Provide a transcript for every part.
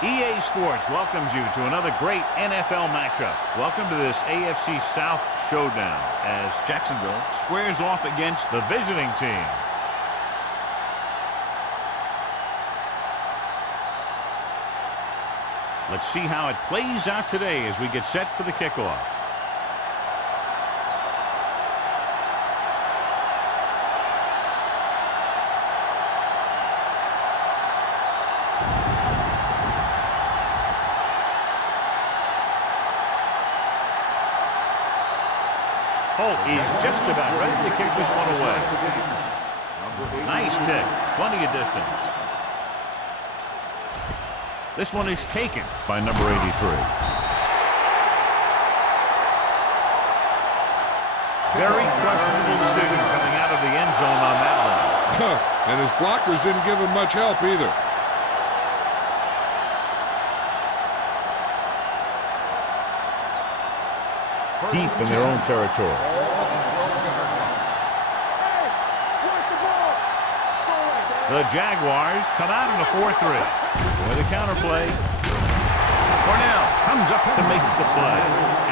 EA Sports welcomes you to another great NFL matchup. Welcome to this AFC South showdown as Jacksonville squares off against the visiting team. Let's see how it plays out today as we get set for the kickoff. Holt is just about ready to kick this one away. Nice kick, plenty of distance. This one is taken by number 83. Very questionable decision coming out of the end zone on that one. And his blockers didn't give him much help either. Deep in their own territory. The Jaguars come out in a 4-3 with a counterplay. Cornell comes up to make the play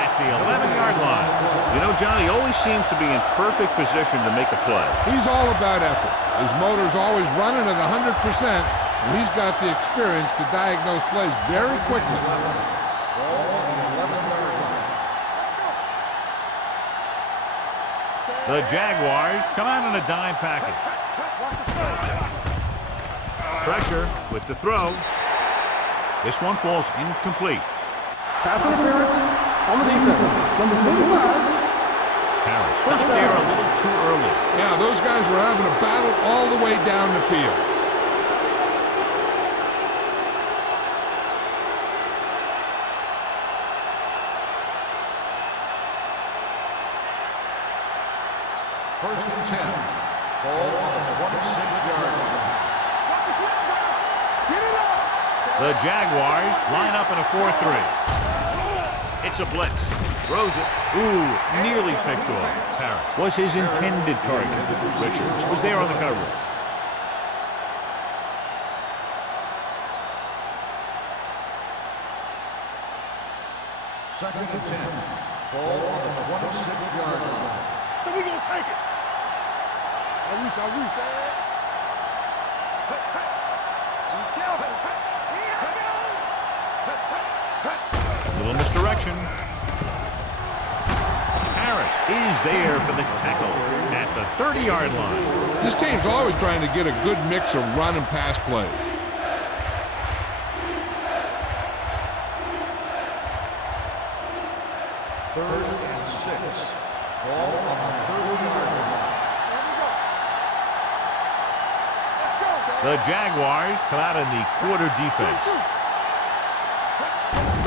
at the 11-yard line. You know, John, he always seems to be in perfect position to make a play. He's all about effort. His motor's always running at 100%, and he's got the experience to diagnose plays very quickly. The Jaguars come out in a dime package. Pressure with the throw. This one falls incomplete. Pass interference on the defense. Number 45. Harris got there a little too early. Yeah, those guys were having a battle all the way down the field. First and 10. Ball on the 26-yard line. The Jaguars line up in a 4-3. It's a blitz. Throws it. Ooh, nearly picked off. Harris was his intended target. Richards was there on the coverage. Second and 10. Ball on the 26-yard line. So we're going to take it. Little misdirection. Harris is there for the tackle at the 30-yard line. This team's always trying to get a good mix of run and pass plays. Third and 6. Ball on the 30-yard line. The Jaguars come out in the quarter defense.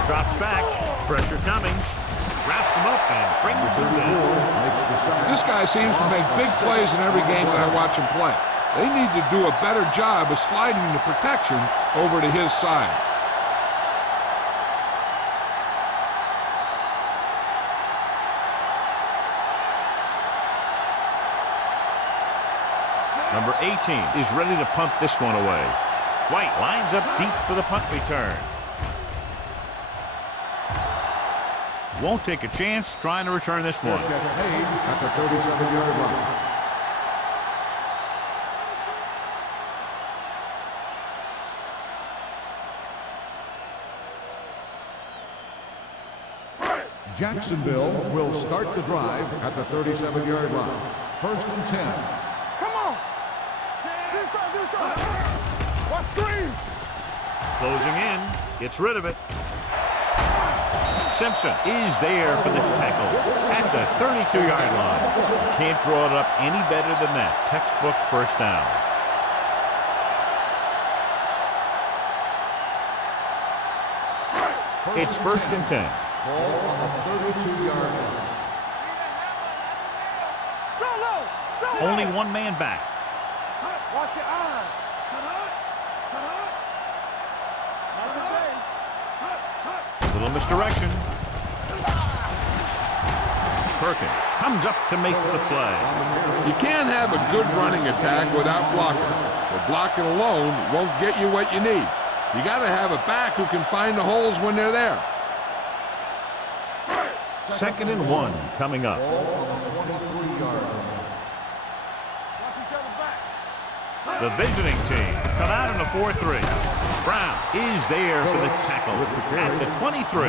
Drops back. Pressure coming. Wraps him up and brings him down. This guy seems to make big plays in every game that I watch him play. They need to do a better job of sliding the protection over to his side. Number 18 is ready to punt this one away. White lines up deep for the punt return. Won't take a chance trying to return this one. Catch made at the 37-yard line. Jacksonville will start the drive at the 37-yard line. First and 10. Come on. Do something. Watch screen. Closing in. Gets rid of it. Simpson is there for the tackle at the 32-yard line. Can't draw it up any better than that. Textbook first down. It's first and 10. Ball on the 32-yard line. Only one man back. Watch your eyes. Little misdirection. Perkins comes up to make the play. You can't have a good running attack without blocking. But blocking alone won't get you what you need. You got to have a back who can find the holes when they're there. 2nd and 1 coming up. The visiting team come out in a 4-3. Brown is there for the tackle at the 23.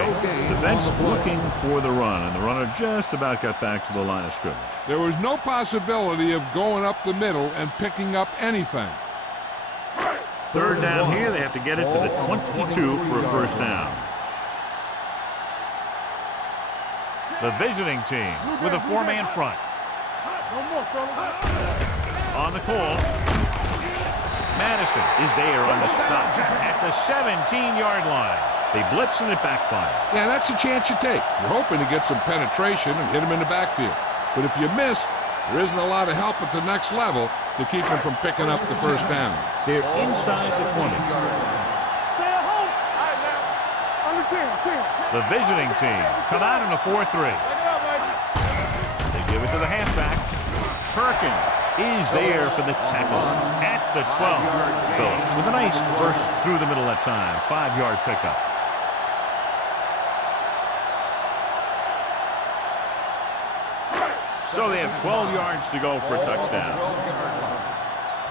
Defense looking for the run, and the runner just about got back to the line of scrimmage. There was no possibility of going up the middle and picking up anything. 3rd down here. They have to get it to the 22 for a 1st down. The visiting team with a 4-man front. No more, fellas. On the call. Madison is there on the stop at the 17-yard line. They blitz and it backfires. Yeah, that's a chance you take. You're hoping to get some penetration and hit him in the backfield. But if you miss, there isn't a lot of help at the next level to keep him from picking up the 1st down. They're inside the 20. Stay at home. All right, now. Under 10. The visiting team come out in a 4-3. They give it to the halfback. Perkins is there for the tackle at the 12. Phillips with a nice burst through the middle that time. 5-yard pickup. So they have 12 yards to go for a touchdown.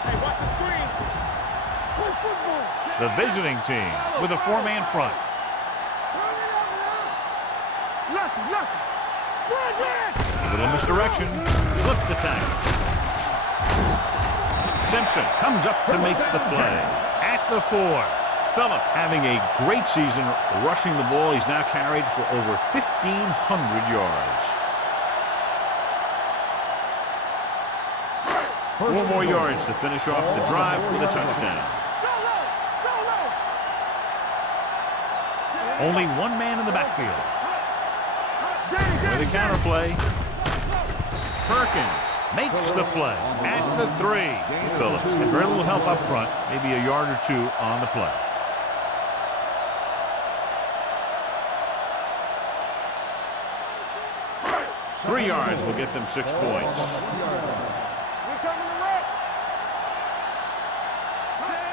Hey, watch the screen. Play football. The visiting team with a 4-man front. Lucky. A little misdirection. Slips the tackle. Simpson comes up to make the play at the 4. Phillips having a great season rushing the ball. He's now carried for over 1,500 yards. 4 more yards to finish off the drive with a touchdown. Only 1 man in the backfield. For the counter play. Perkins makes the play at the 3. Phillips had very little help up front, maybe a yard or 2 on the play. Three yards will get them 6 points.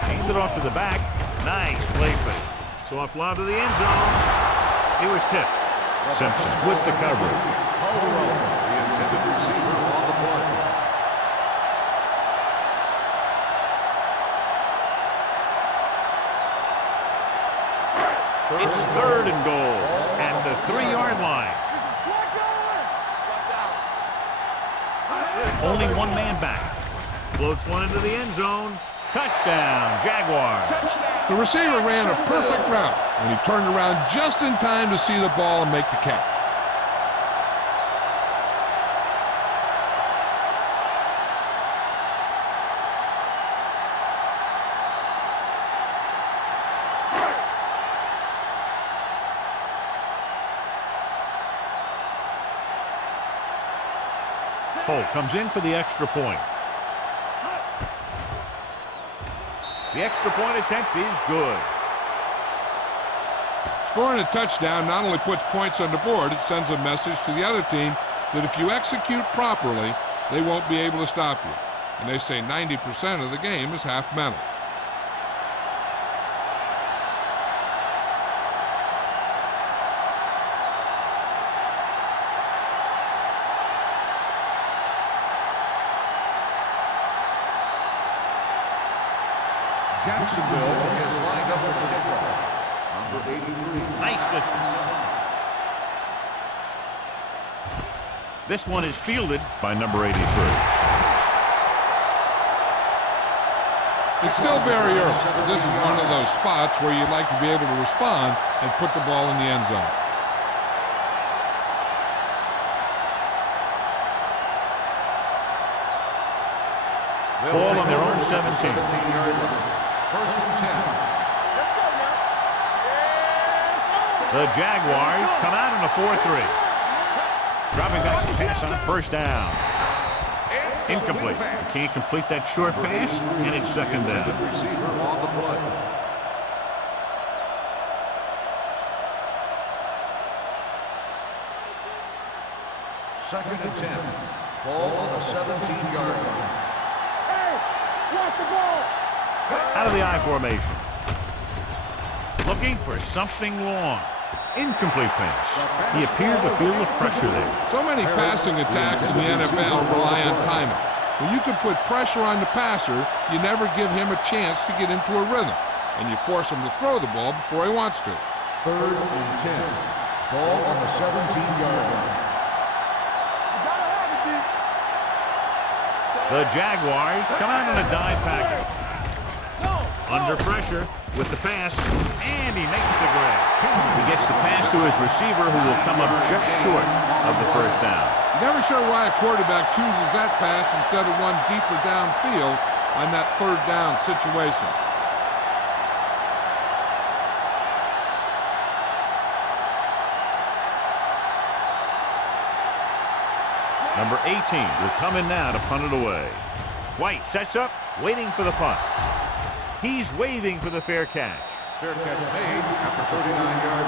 Handed it off to the back. Nice play fake. Soft lob to the end zone. He was tipped. Simpson with the coverage. The intended receiver on the play. It's 3rd and goal at the 3-yard line. Only 1 man back. Floats one into the end zone. Touchdown, Jaguars. The receiver ran a perfect route, and he turned around just in time to see the ball and make the catch. Holt comes in for the extra point. The extra point attempt is good. Scoring a touchdown not only puts points on the board, it sends a message to the other team that if you execute properly, they won't be able to stop you. And they say 90% of the game is half mental. Jacksonville is lined up for the kickoff. Number 83. Nice distance. This one is fielded by number 83. It's still very early, but this is one of those spots where you'd like to be able to respond and put the ball in the end zone. Ball on their own 17. 17-yard line. 1st and 10. The Jaguars come out in a 4-3. Dropping back to pass on 1st down. Incomplete. They can't complete that short pass, and it's 2nd down. Receiver on the play. Second and 10. Ball on the 17-yard line. Hey, watch the ball. Out of the I formation. Looking for something long. Incomplete pass. He appeared to feel the pressure there. So many passing attacks in the NFL rely on timing. When you can put pressure on the passer, you never give him a chance to get into a rhythm, and you force him to throw the ball before he wants to. 3rd and 10. Ball on the 17-yard line. The Jaguars come out in a dime package. Under pressure with the pass, and he makes the grab. He gets the pass to his receiver, who will come up just short of the first down. Never sure why a quarterback chooses that pass instead of one deeper downfield on that 3rd down situation. Number 18 will come in now to punt it away. White sets up, waiting for the punt. He's waving for the fair catch. Fair catch made at the 39-yard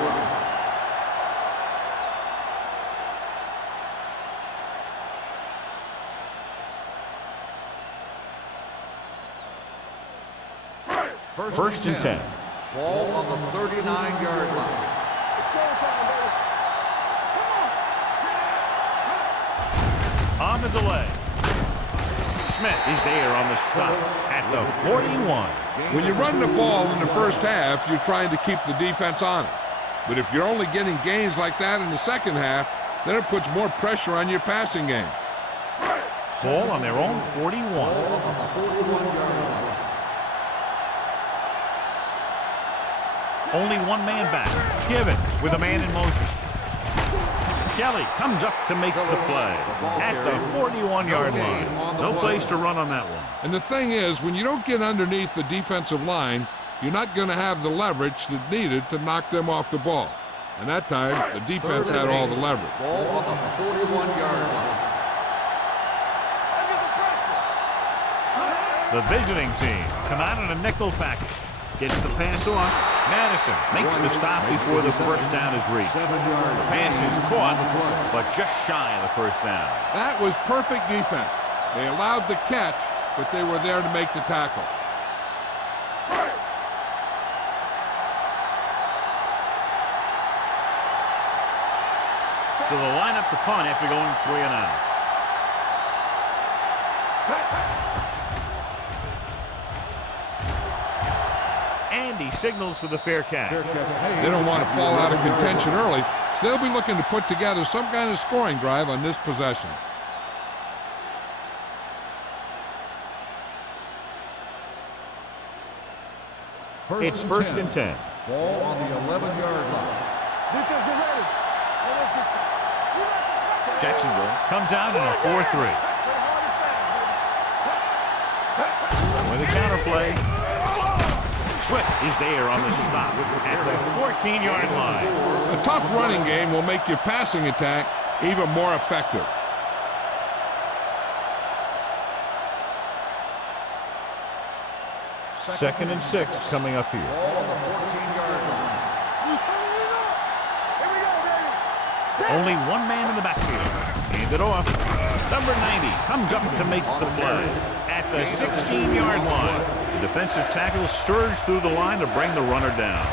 line. First and 10. Ball on the 39-yard line. On the delay. Smith is there on the stop at the 41. When you run the ball in the first half, you're trying to keep the defense honest. But if you're only getting gains like that in the second half, then it puts more pressure on your passing game. Ball on their own 41. Only one man back. Gibbons with a man in motion. Kelly comes up to make the play at the 41-yard line. No place to run on that one. And the thing is, when you don't get underneath the defensive line, you're not going to have the leverage that's needed to knock them off the ball. And that time, the defense had all the leverage. Ball on the 41-yard line. The visiting team come out in a nickel package. Gets the pass off. Madison makes the stop before the first down is reached. The pass is caught, but just shy of the first down. That was perfect defense. They allowed the catch, but they were there to make the tackle. So they'll line up the punt after going 3 and out. And he signals for the fair catch. They don't want to fall out of contention early, so they'll be looking to put together some kind of scoring drive on this possession. It's first and 10. Ball on the 11-yard line. Defense, get ready. Jacksonville comes out in a 4-3. With a counter play. Swift is there on the stop at the 14-yard line. A tough running game will make your passing attack even more effective. Second and 6 coming up here. Ball on the 14-yard line. Only one man in the backfield. Hand it off. Number 90 comes up to make the play at the 16-yard line. The defensive tackle stirs through the line to bring the runner down.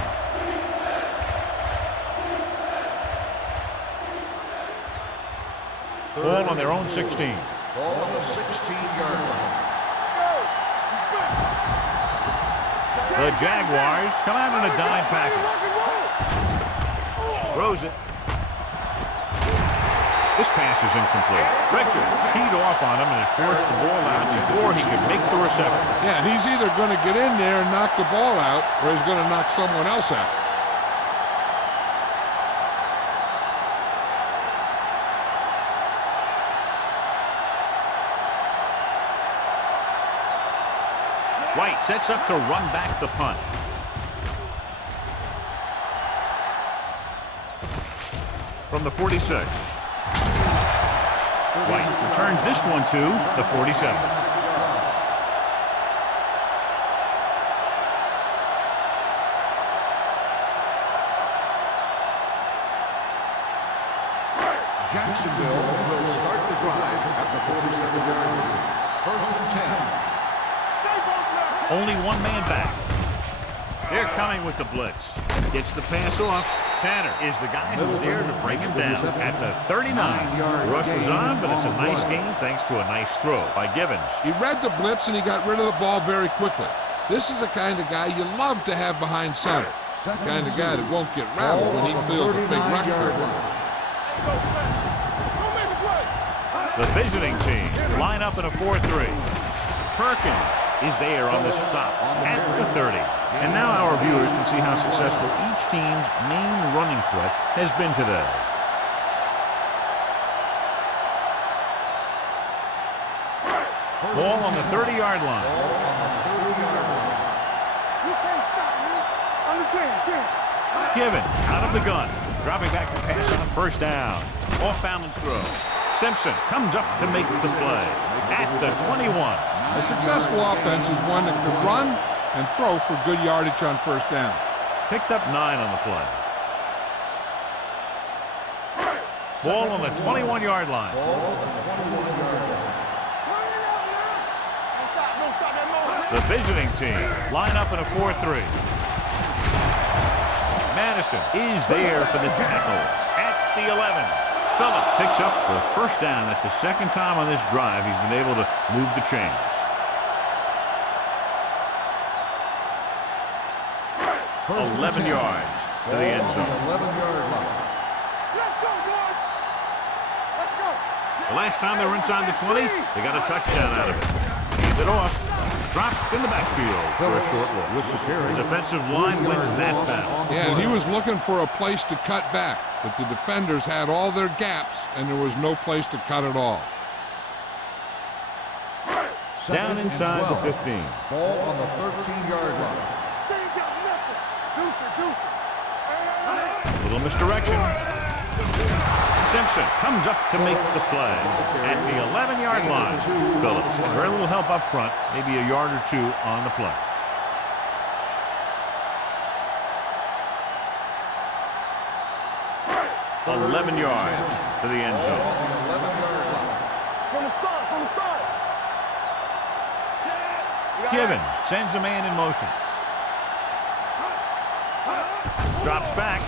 Ball on their own 16. Ball on the 16-yard line. The Jaguars come out in a dime package. Throws it. This pass is incomplete. Pritchard teed off on him and it forced the ball out before he could make the reception. Yeah, he's either going to get in there and knock the ball out, or he's going to knock someone else out. White sets up to run back the punt. From the 46. White returns this one to the 47. Jacksonville will start the drive at the 47-yard line. First and 10. Only one man back. They're coming with the blitz. Gets the pass off. Tanner is the guy who's there to break him down at the 39. The rush was on, but it's a nice gain thanks to a nice throw by Givens. He read the blitz and he got rid of the ball very quickly. This is the kind of guy you love to have behind center. The kind of guy that won't get rattled when he feels a big rush coming. The visiting team line up in a 4-3. Perkins is there on the stop at the 30. And now our viewers can see how successful each team's main running threat has been today. Ball on the 30-yard line. You can't stop me. Under 10. Given out of the gun. Dropping back to pass on first down. Off-balance throw. Simpson comes up to make the play at the 21. A successful offense is one that could run and throw for good yardage on first down. Picked up 9 on the play. Ball on the 21-yard line. The visiting team line up in a 4-3. Madison is there for the tackle at the 11. Phillips picks up the first down. That's the second time on this drive he's been able to move the chains. First 11 yards to the end zone. 11-yard line. Let's go, boys. Let's go. The last time they were inside the 20, they got a touchdown out of it. Hand it off. Dropped in the backfield for a short loss. With the carry. The defensive line wins that battle. Yeah, and he was looking for a place to cut back, but the defenders had all their gaps, and there was no place to cut at all. Down inside the 15. Ball on the 13-yard line. They ain't got nothing. Deuce it. Little misdirection. Simpson comes up to make the play at the 11-yard line. Phillips had very little help up front, maybe a yard or two on the play. Hey. 11 yards to the end zone. 11-yard line. From the start. Givens sends a man in motion. Drops back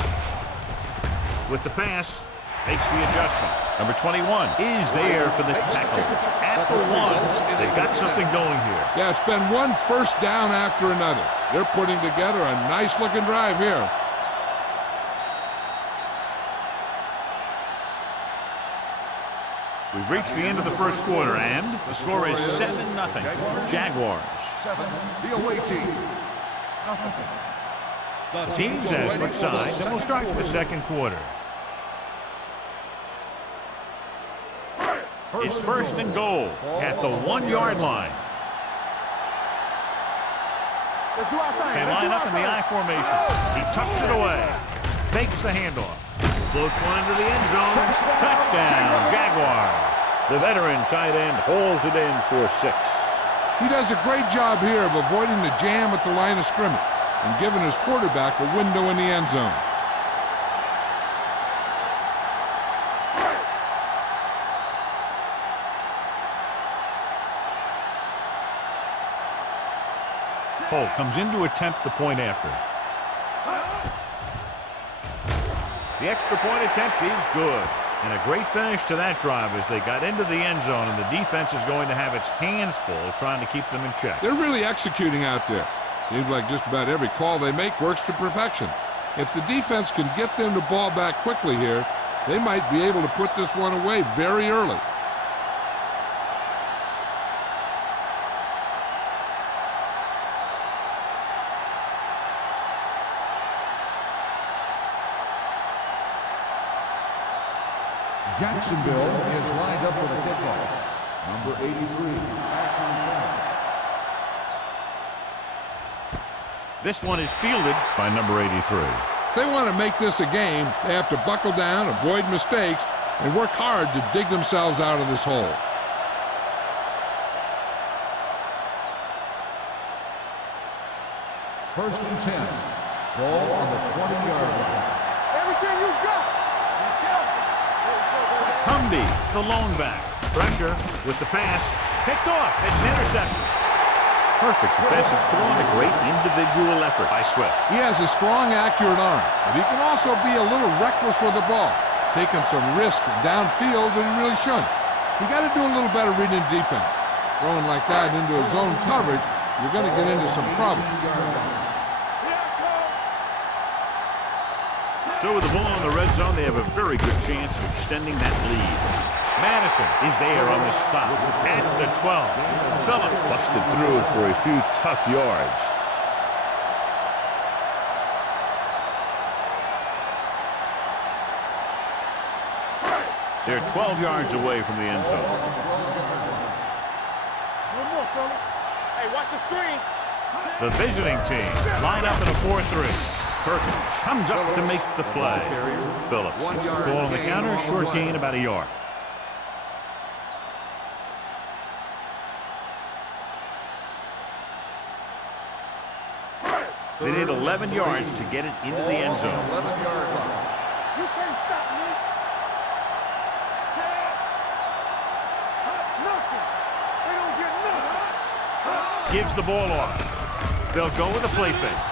with the pass. Makes the adjustment. Number 21 is there for the tackle at the 1. They've got something going here. Yeah, it's been one first down after another. They're putting together a nice-looking drive here. We've reached the end of the first quarter, and the score is 7-0. Jaguars. 7, the away team. The teams have switched sides, and we'll start the second quarter. It's first and goal at the 1-yard line. They line up in the I formation. He tucks it away. Fakes the handoff. Floats one into the end zone. Touchdown, Jaguars. The veteran tight end holds it in for 6. He does a great job here of avoiding the jam at the line of scrimmage and giving his quarterback a window in the end zone. Holt comes in to attempt the point after. The extra point attempt is good. And a great finish to that drive as they got into the end zone, and the defense is going to have its hands full trying to keep them in check. They're really executing out there. Seems like just about every call they make works to perfection. If the defense can get them the ball back quickly here, they might be able to put this one away very early. Jacksonville is lined up for the kickoff. Number 83. This one is fielded by number 83. If they want to make this a game, they have to buckle down, avoid mistakes, and work hard to dig themselves out of this hole. First and 10. Ball on the 20-yard line. Everything you got. Humby, the lone back. Pressure with the pass. Picked off. It's intercepted. Perfect defensive call and a great individual effort by Swift. He has a strong, accurate arm, but he can also be a little reckless with the ball, taking some risk downfield that he really shouldn't. You got to do a little better reading defense. Throwing like that into a zone coverage, you're going to get into some trouble. So with the ball in the red zone, they have a very good chance of extending that lead. Madison is there on the stop at the 12. Phillips busted through for a few tough yards. They're 12 yards away from the end zone. One more, fella. Hey, watch the screen. The visiting team line up in a 4-3. Perkins comes up to make the play. Phillips gets the call on the counter, short gain about a yard. They need 11 yards to get it into the end zone. 11-yard line. You can't stop me. Nothing. They don't get nothing. Gives the ball off. They'll go with a play fake.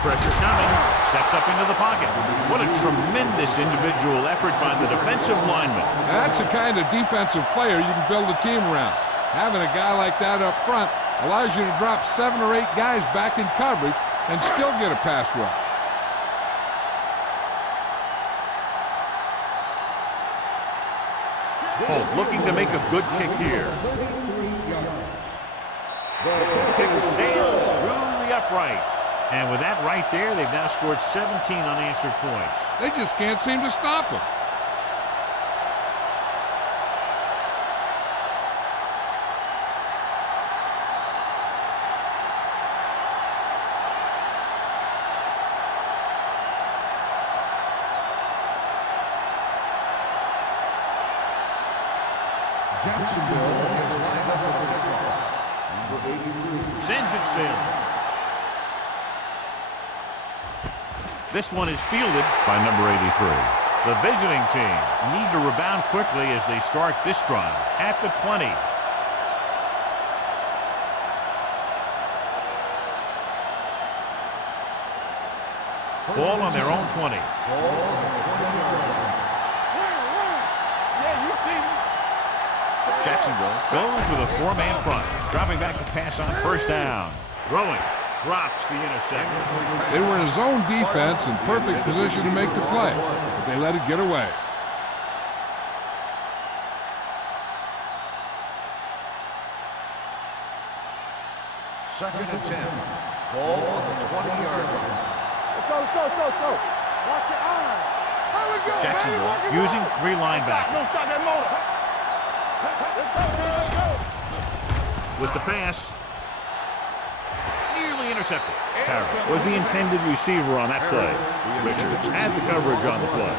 Pressure coming. Steps up into the pocket. What a tremendous individual effort by the defensive lineman. That's the kind of defensive player you can build a team around. Having a guy like that up front allows you to drop 7 or 8 guys back in coverage and still get a pass rush. Oh, looking to make a good kick here. Kick sails through the uprights. And with that right there, they've now scored 17 unanswered points. They just can't seem to stop him. Jacksonville is lined up with the kickoff. Number 83. Sends it sailing. This one is fielded by number 83. The visiting team need to rebound quickly as they start this drive at the 20. Ball on their own 20. Ball on the 20-yard line. Yeah, you see me. Jacksonville goes with a 4-man front, dropping back to pass on first down. Throwing. Drops the interception. They were in zone defense in perfect position to make the play, but they let it get away. Second and 10. Ball on the 20-yard line. Let's go, let's go, let's go, let's go. Watch your eyes. How we go, Jacksonville baby? using 3 No, linebackers. stop that motor. Let's go, let's go. With the pass. Nearly intercepted. Harris was the intended receiver on that play. Richards had the coverage on the play.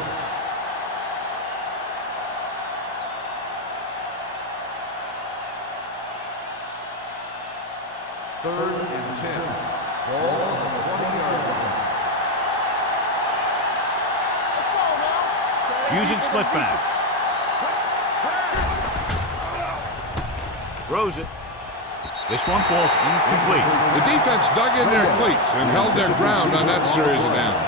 Third and 10. Ball on the 20-yard line. Let's go now. Using split backs. Throws it. This one falls incomplete. The defense dug in their cleats and held their ground on that series of downs.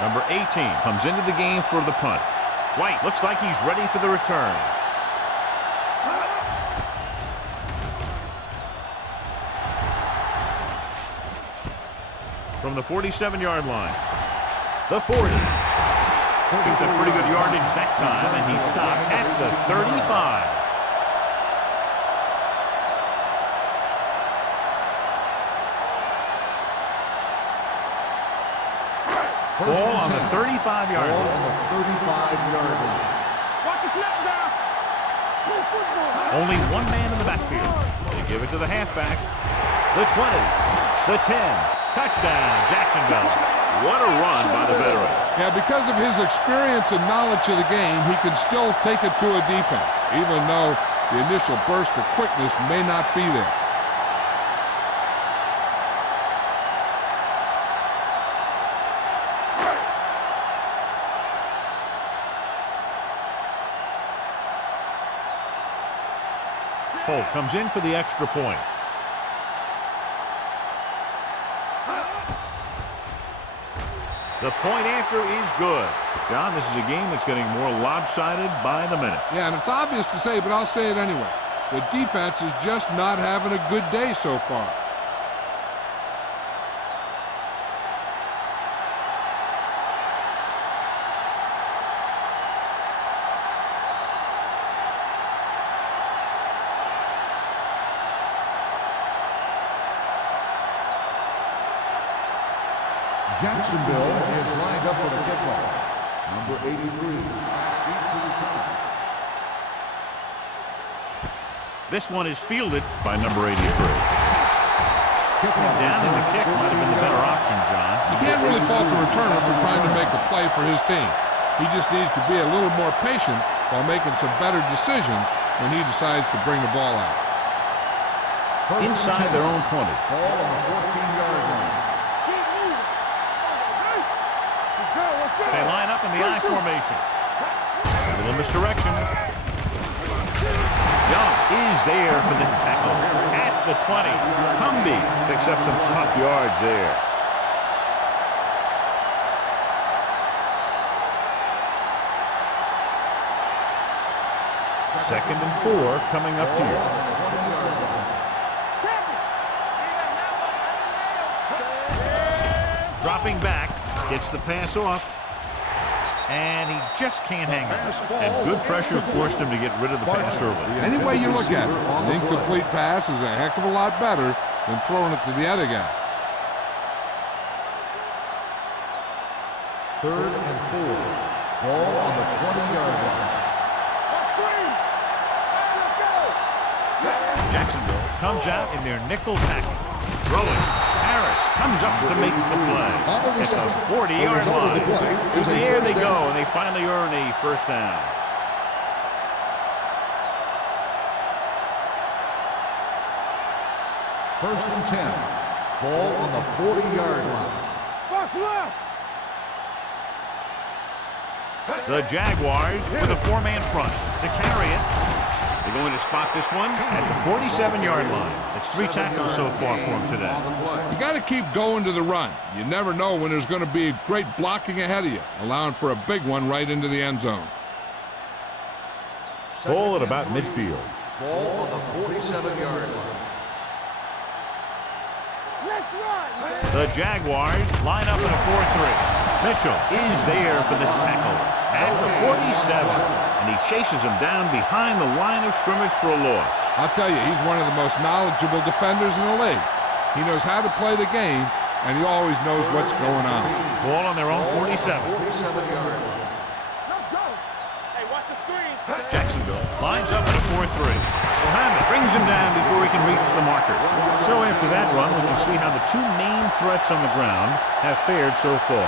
Number 18 comes into the game for the punt. White looks like he's ready for the return. From the 47-yard line. The 40. Picked up pretty good yardage that time, and he stopped at the 35. Ball on the 35-yard Ball line. on the 35-yard line. Watch the snap down. Play football. Only one man in the backfield. They give it to the halfback. The 20. The 10. Touchdown, Jacksonville. What a run by the veteran. Yeah, because of his experience and knowledge of the game, he can still take it to a defense, even though the initial burst of quickness may not be there. Holt comes in for the extra point. The point after is good. John, this is a game that's getting more lopsided by the minute. Yeah, and it's obvious to say, but I'll say it anyway. The defense is just not having a good day so far. Jacksonville is lined up for the kickoff. Number 83. This one is fielded by number 83. Kicking down in the kick might have been the better option, John. You can't really fault the returner for trying to make a play for his team. He just needs to be a little more patient while making some better decisions when he decides to bring the ball out. Inside their own 20. Ball on the 14-yard line. They line up in the I formation. A little misdirection. Young is there for the tackle at the 20. Cumby picks up some tough yards there. Second and 4 coming up here. Dropping back, gets the pass off. And he just can't hang on. And good pressure forced him to get rid of the pass early. Any way you look at it, an incomplete pass is a heck of a lot better than throwing it to the other guy. Third and 4. Ball on the 20-yard line. Jacksonville comes out in their nickel tackle. Throwing. Harris comes up to make the play at the 40-yard line. In the air they go, and they finally earn a first down. First and 10. Ball on the 40-yard line. The Jaguars with a 4-man front to carry it. They're going to spot this one at the 47-yard line. It's 3 tackles so far for him today. You got to keep going to the run. You never know when there's going to be great blocking ahead of you, allowing for a big one right into the end zone. Ball at about midfield. Ball on the 47-yard line. The Jaguars line up in a 4-3. Mitchell is there for the tackle at the 47. And he chases him down behind the line of scrimmage for a loss. I'll tell you, he's one of the most knowledgeable defenders in the league. He knows how to play the game, and he always knows what's going on. Ball on their own 47. 47-yard line. Let's go. Hey, watch the screen. Jacksonville lines up in a 4-3. Mohammed brings him down before he can reach the marker. So after that run, we can see how the 2 main threats on the ground have fared so far.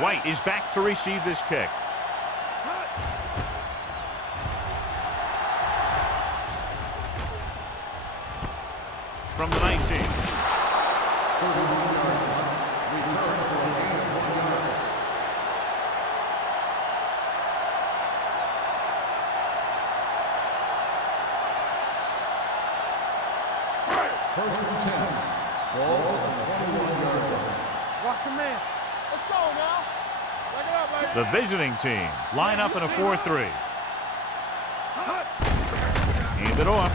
White is back to receive this kick. From the 19. First and 10. Ball on the 21-yard line. Watch your man. Let's go now. Back it up, lady. The visiting team line up in a 4-3. Hand it off.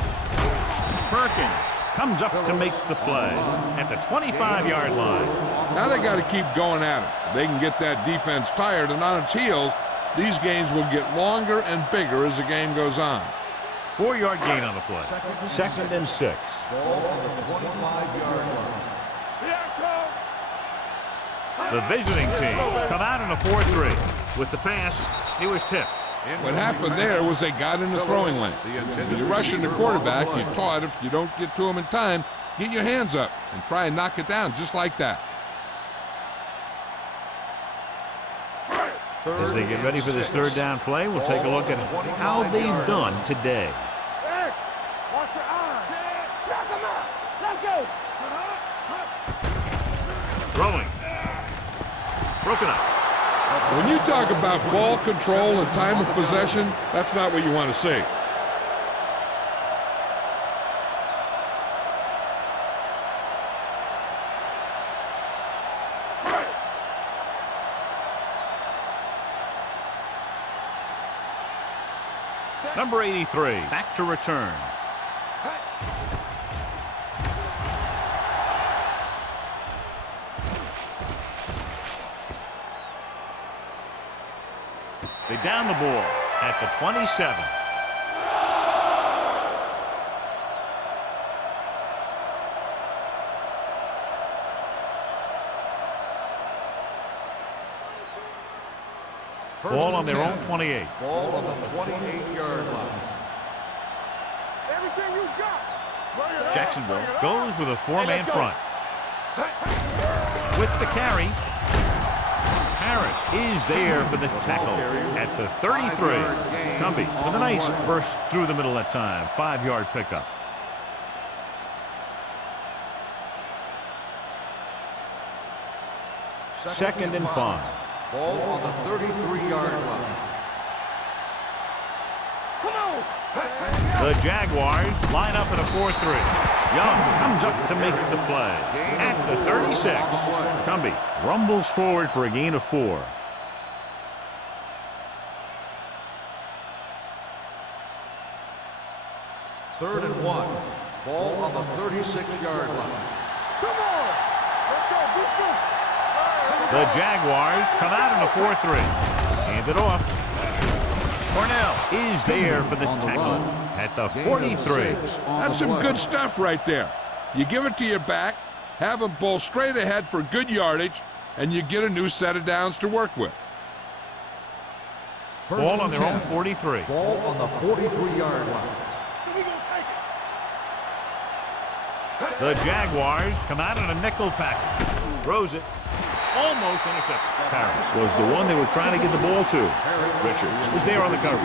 Perkins comes up to make the play at the 25-yard line. Now they got to keep going at it. If they can get that defense tired and on its heels, these games will get longer and bigger as the game goes on. 4-yard gain on the play. Second and 6. Ball on the 25-yard line. The visiting team come out in a 4-3. With the pass, he was tipped. What happened there was they got in the throwing lane. When you're rushing the quarterback, you're taught if you don't get to him in time, get your hands up and try and knock it down just like that. As they get ready for this third down play, we'll take a look at how they've done today. Watch your eyes. Knock him out. Let's go. Throwing. Broken up. When you talk about ball control and time of possession, that's not what you want to see. Number 83, back to return. They down the ball at the 27. Ball on their own 28. Ball on the 28-yard line. Everything you got. Jacksonville goes with a four-man front. With the carry, Harris is there for the tackle at the 33. Cumbie with a nice burst through the middle that time. 5-yard pickup. Second and 5. Ball on the 33-yard line. Come on. The Jaguars line up in a 4-3. Young comes up to make the play at the 36. Cumbie rumbles forward for a gain of 4. Third and 1. Ball on the 36-yard line. Come on. Let's go. Defense. The Jaguars come out in a 4-3. Hand it off. Cornell is there for the tackle at the 43. That's some good stuff right there. You give it to your back, have him bowl straight ahead for good yardage, and you get a new set of downs to work with. Ball on their own 43. Ball on the 43-yard line. We gonna take it. The Jaguars come out in a nickel package. Throws it. Almost intercepted. Harris was the one they were trying to get the ball to. Richards was there on the coverage.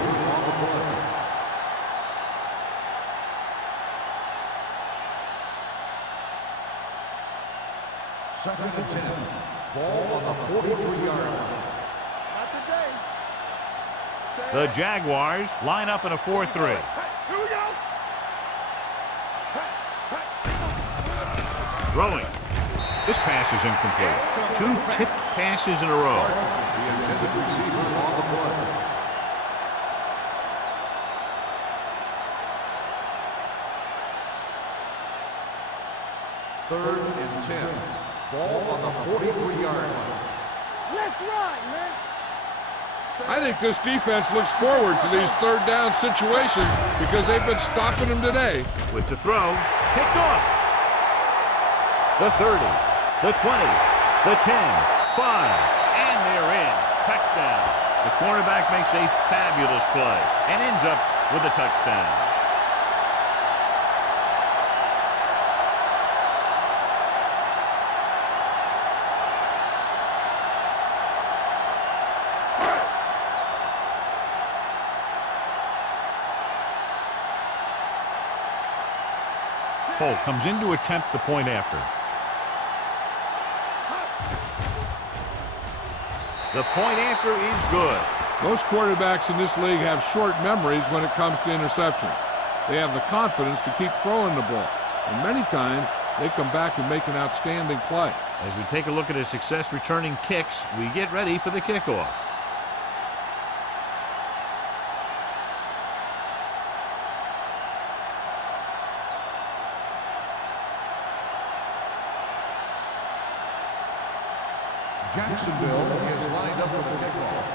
Second and 10. Ball on the 43-yard line. Not today. The Jaguars line up in a 4-3. Here we go. Throwing. This pass is incomplete. 2 tipped passes in a row. The intended receiver on the play. Third and 10. Ball on the 43-yard line. Let's run, man. I think this defense looks forward to these third down situations because they've been stopping them today. With the throw, picked off. The 30, the 20, the 10, 5, and they're in. Touchdown. The cornerback makes a fabulous play and ends up with a touchdown. Holt comes in to attempt the point after. The point after is good. Most quarterbacks in this league have short memories when it comes to interceptions. They have the confidence to keep throwing the ball. And many times, they come back and make an outstanding play. As we take a look at his success returning kicks, we get ready for the kickoff. Jacksonville is lined up for the kickoff.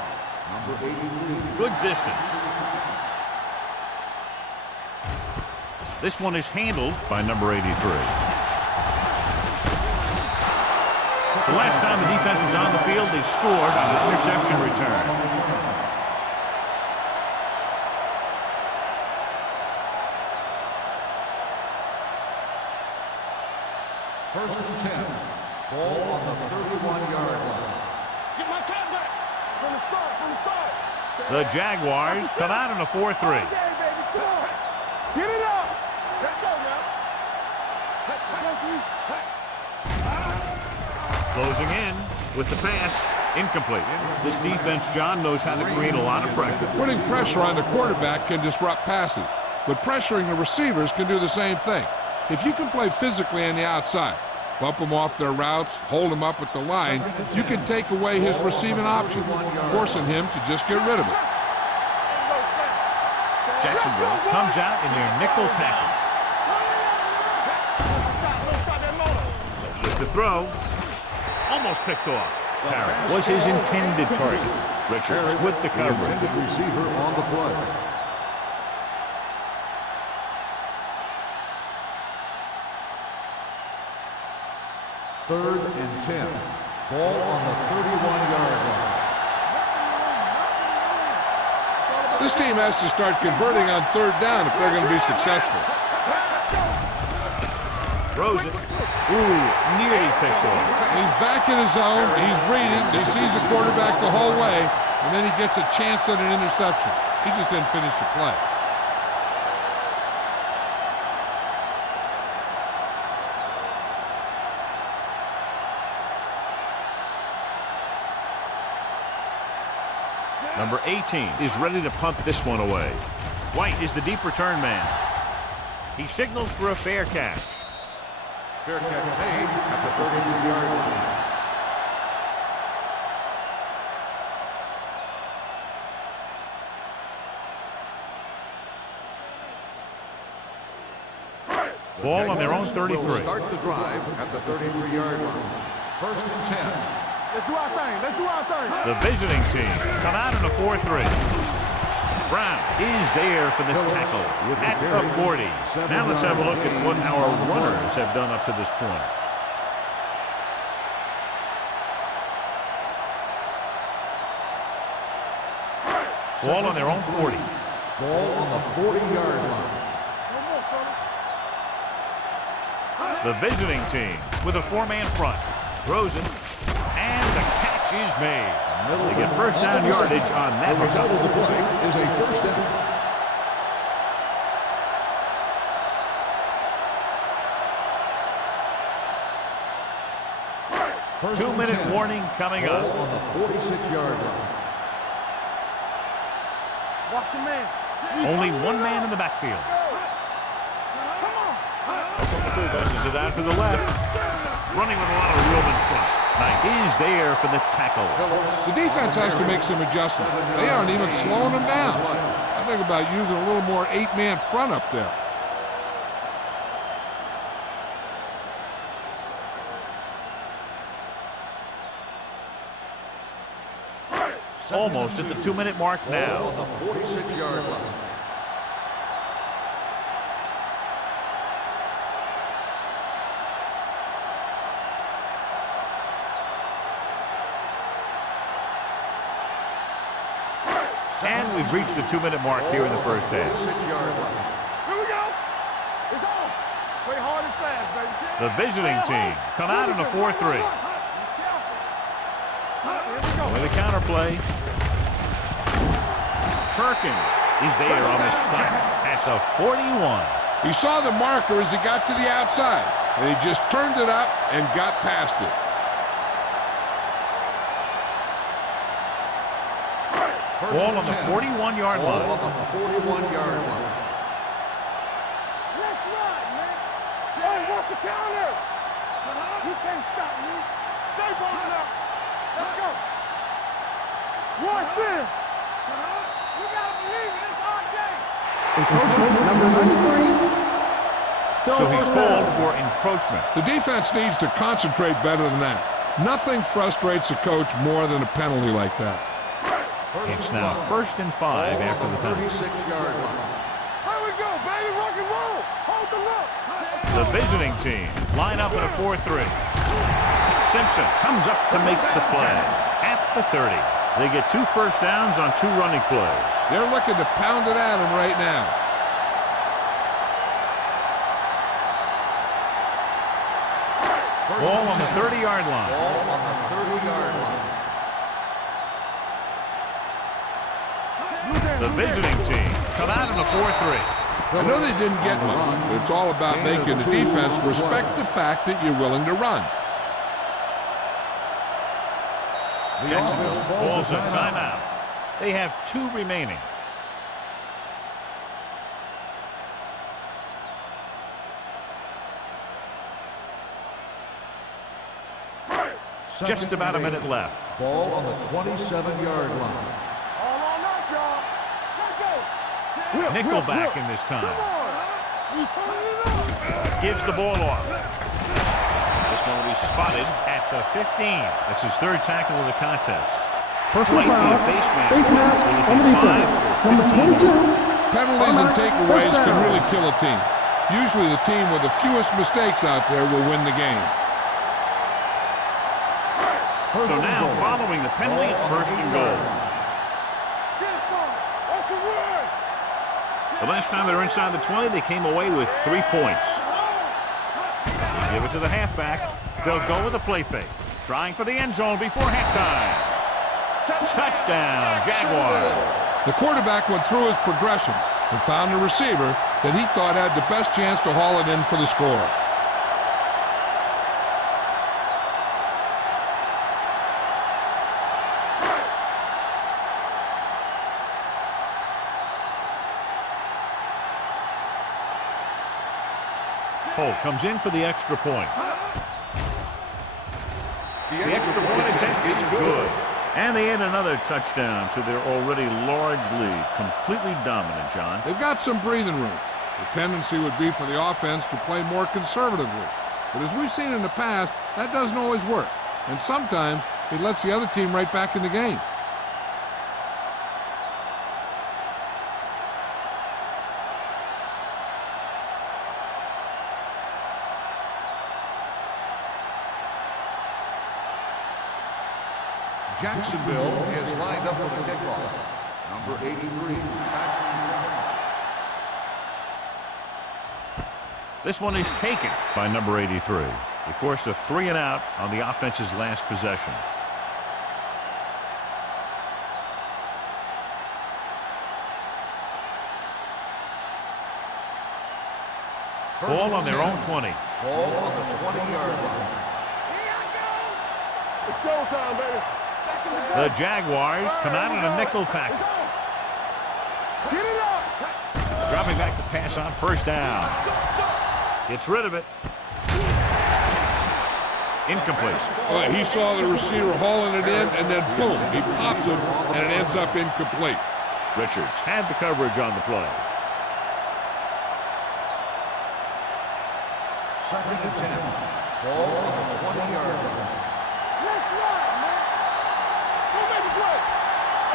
Number 83. Good distance. This one is handled by number 83. The last time the defense was on the field, they scored on an interception return. First and 10. Ball on the 31-yard line. Get my cat back. From the start, from the start. The Jaguars come out in a 4-3. Okay, baby, come on. Get it up. Let's go now. Closing in with the pass. Incomplete. This defense, John, knows how to create a lot of pressure. Putting pressure on the quarterback can disrupt passes, but pressuring the receivers can do the same thing. If you can play physically on the outside, bump them off their routes, hold them up at the line, you can take away his receiving options, forcing him to just get rid of it. Jacksonville comes out in their nickel package. With the throw, almost picked off. Harris was his intended target. Richards with the coverage. Intended receiver on the play. Third and 10. Ball on the 31-yard line. This team has to start converting on third down if they're going to be successful. Throws it. Ooh, nearly picked off. He's back in his zone. He's reading. He sees the quarterback the whole way, and then he gets a chance at an interception. He just didn't finish the play. Number 18 is ready to punt this one away. White is the deep return man. He signals for a fair catch. Fair catch made at the 33-yard line. Ball on their own 33. Will start the drive at the 33-yard line. First and 10. Let's do our thing. Let's do our thing. The visiting team come out in a 4-3. Brown is there for the tackle at the 40. Now let's have a look at what our runners have done up to this point. Ball on their own 40. Ball on the 40-yard line. The visiting team with a four-man front. Throws it, and the catch is made. They get first down yardage on that The result of the play is a first down. First 2-minute and 10. warning coming Ball up. on the 46-yard line. Watch your man. Only one man in the backfield. Passes it out to the left. Running with a lot of room in front. Knight is there for the tackle. The defense has to make some adjustments. They aren't even slowing them down. I think about using a little more 8-man front up there. Almost at the 2-minute mark now. On the 46-yard line. And we've reached the 2-minute mark here in the first half. 46-yard line. Here we go. It's on. Play hard and fast, baby. The visiting team come out in a 4-3. With a counter play. Perkins is there on the stop at the 41. He saw the marker as he got to the outside, and he just turned it up and got past it. Ball on the 41-yard Ball line. on the 41-yard line. Let's run, man. Hey, walk the counter. You can't stop me. Stay balling up. Let's go. Watch this. You gotta believe it. It's our day. Encroachment number 93. Still So he's first called down. for encroachment. The defense needs to concentrate better than that. Nothing frustrates a coach more than a penalty like that. It's now 1st and 5 after the penalty. 36-yard line. Here we go, baby. Rock and roll. Hold the look. The visiting team line up in a 4-3. Simpson comes up to make the play at the 30. They get 2 first downs on 2 running plays. They're looking to pound it at him right now. Ball on the 30-yard line. Ball on the 30-yard line. The visiting team come out in a 4-3. I know they didn't get much, but it's all about making the defense respect the fact that you're willing to run. Jacksonville calls a timeout. They have 2 remaining. Just about a minute left. Ball on the 27-yard line. All on us, y'all. Let's go. Nickelback in this time. We turn it up. Gives the ball off. This one will be spotted at the 15. That's his 3rd tackle of the contest. Personal Might be foul. a face mask. Face mask Will it on be the 5 defense. or Number 15 22. yards? Penalties and Automatic takeaways first can down. really kill a team. Usually the team with the fewest mistakes out there will win the game. So now, following the penalty, it's 1st and goal. Get it, son. What's the word? The last time they were inside the 20, they came away with 3 points. You give it to the halfback. They'll go with a play fake. Trying for the end zone before halftime. Touchdown, Jaguars. The quarterback went through his progressions and found a receiver that he thought had the best chance to haul it in for the score. Holt comes in for the extra point. The extra point attempt is good. And they add another touchdown to their already large lead. Completely dominant, John. They've got some breathing room. The tendency would be for the offense to play more conservatively. But as we've seen in the past, that doesn't always work. And sometimes it lets the other team right back in the game. Jacksonville is lined up for the kickoff. Number 83, This one is taken by number 83. They forced a 3-and-out on the offense's last possession. Ball on their own 20. Ball on the 20-yard line. It's showtime, baby. The Jaguars come out in a nickel package. Get it up. Dropping back to pass on 1st down. Gets rid of it. Incomplete. Well, he saw the receiver hauling it in, and then boom, he pops it, and it ends up incomplete. Richards had the coverage on the play. 2nd and 10. Ball on the 20-yard line. Let's ride, man. Go make a play.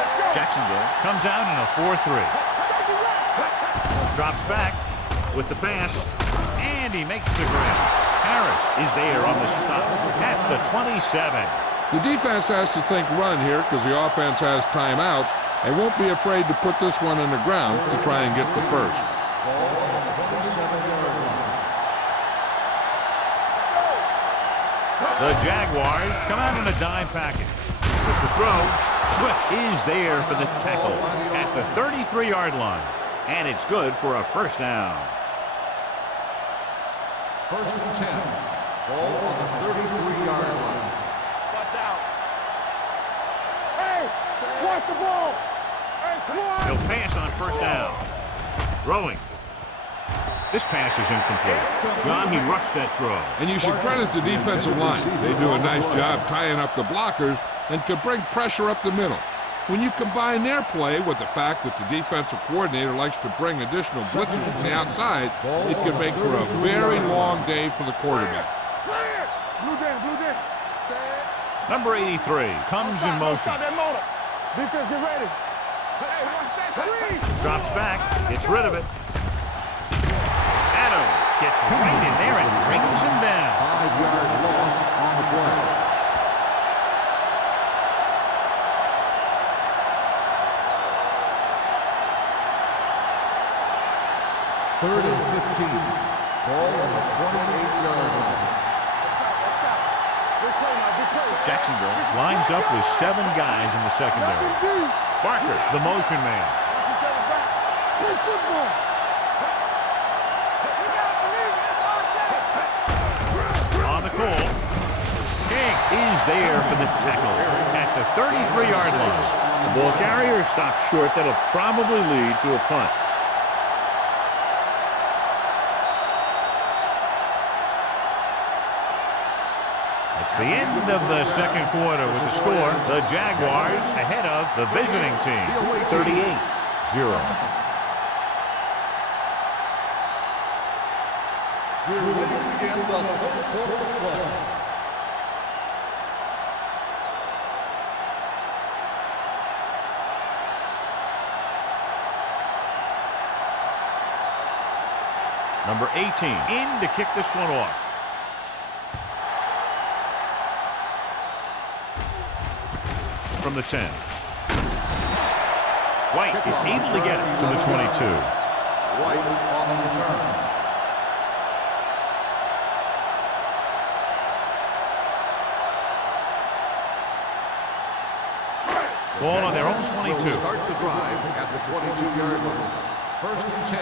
Let's go. Jacksonville comes out in a 4-3. Drops back with the pass, and he makes the grab. Harris is there on the stop at the 27. The defense has to think run here because the offense has timeouts and won't be afraid to put this one on the ground to try and get the first. Ball on the 27-yard line. The Jaguars come out in a dime package. With the throw, Swift is there for the tackle at the 33-yard line. And it's good for a 1st down. 1st and 10. Ball on the 33-yard line. Watch out. Hey, watch the ball. Hey, squad. He'll pass on 1st down. Throwing. This pass is incomplete. John, he rushed that throw. And you should credit the defensive line. They do a nice job tying up the blockers and can bring pressure up the middle. When you combine their play with the fact that the defensive coordinator likes to bring additional blitzers from the outside, it can make for a very long day for the quarterback. Clear. Blue down, blue down. Number 83 comes in motion. Stop that motor. Defense, get ready. Hey, watch that screen. Drops back, gets rid of it. Adams gets right in there and brings him down. 5-yard loss on the play. Third and 15. Ball on the 28-yard line. Jacksonville lines up with 7 guys in the secondary. Barker, the motion man. On the call. King is there for the tackle at the 33-yard line. The ball carrier stops short. That'll probably lead to a punt. It's the end of the second quarter with the score. The Jaguars ahead of the visiting team, 38-0. We're ready to begin the third quarter of play. Number 18 in to kick this one off. From the 10. White is able to get it to the 22. White on the return. Ball on their own 22. Will start the drive at the 22-yard line. First and 10.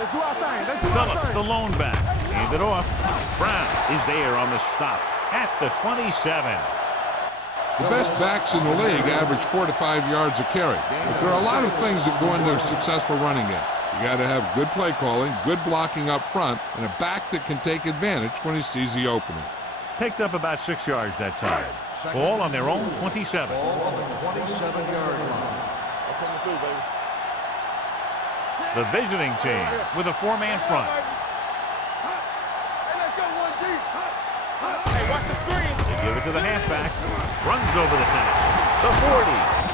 Let's do our thing. Let's do our Phillips, thing. the lone back. Hand it off. Brown is there on the stop at the 27. The best backs in the league average 4 to 5 yards a carry. But there are a lot of things that go into a successful running game. You got to have good play calling, good blocking up front, and a back that can take advantage when he sees the opening. Picked up about 6 yards that time. Ball on their own 27. Ball on the 27-yard line. The visiting team with a 4-man front. Hey, let's go 1 deep. Hey, watch the screen. They give it to the halfback. Runs over the tackle. The 40.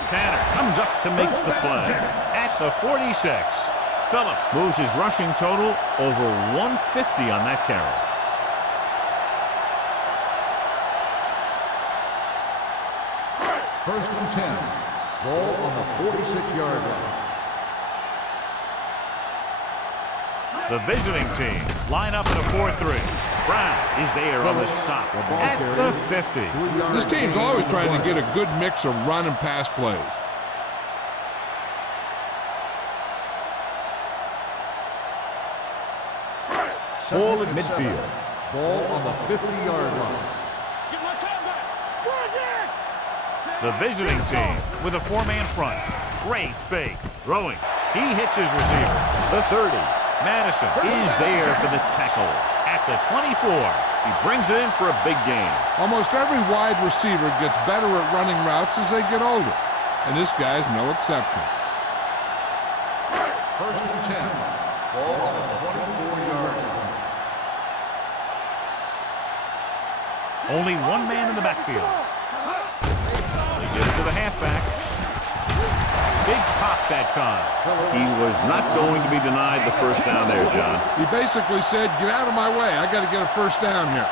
Tanner comes up to make the play at the 46. Phillips moves his rushing total over 150 on that carry. First and 10. Ball on the 46-yard line. The visiting team line up in a 4-3. Brown is there on the stop at the 50. This team's always trying to get a good mix of run and pass plays. Ball at midfield. Ball on the 50-yard line. Get my comeback. Run again. The visiting team with a 4-man front. Great fake. Throwing. He hits his receiver. The 30. Madison is there for the tackle at the 24. He brings it in for a big gain. Almost every wide receiver gets better at running routes as they get older, and this guy's no exception. First and 10. Ball on the 24-yard line. Only one man in the backfield. They give it to the halfback. Big pop that time. He was not going to be denied the first down there, John. He basically said, get out of my way. I got to get a first down here.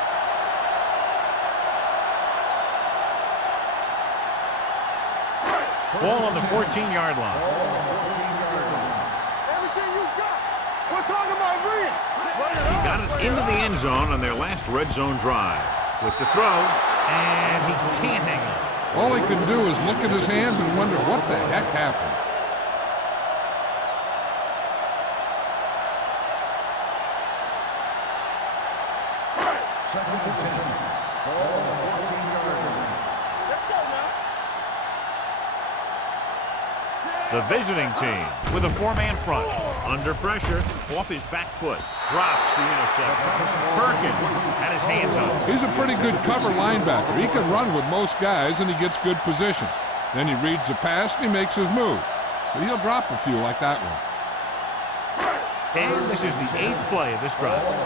Ball on the 14-yard line. Everything you got. We're talking about green. He got it into the end zone on their last red zone drive. With the throw, and he can't hang on. All he can do is look at his hands and wonder what the heck happened. Second and 10. Ball on the 14-yard line. Let's go now. The visiting team with a 4-man front. Under pressure, off his back foot. Drops the interception. Perkins had his hands up. He's a pretty good cover linebacker. He can run with most guys, and he gets good position. Then he reads the pass, and he makes his move. But he'll drop a few like that one. And this is the 8th play of this drive. One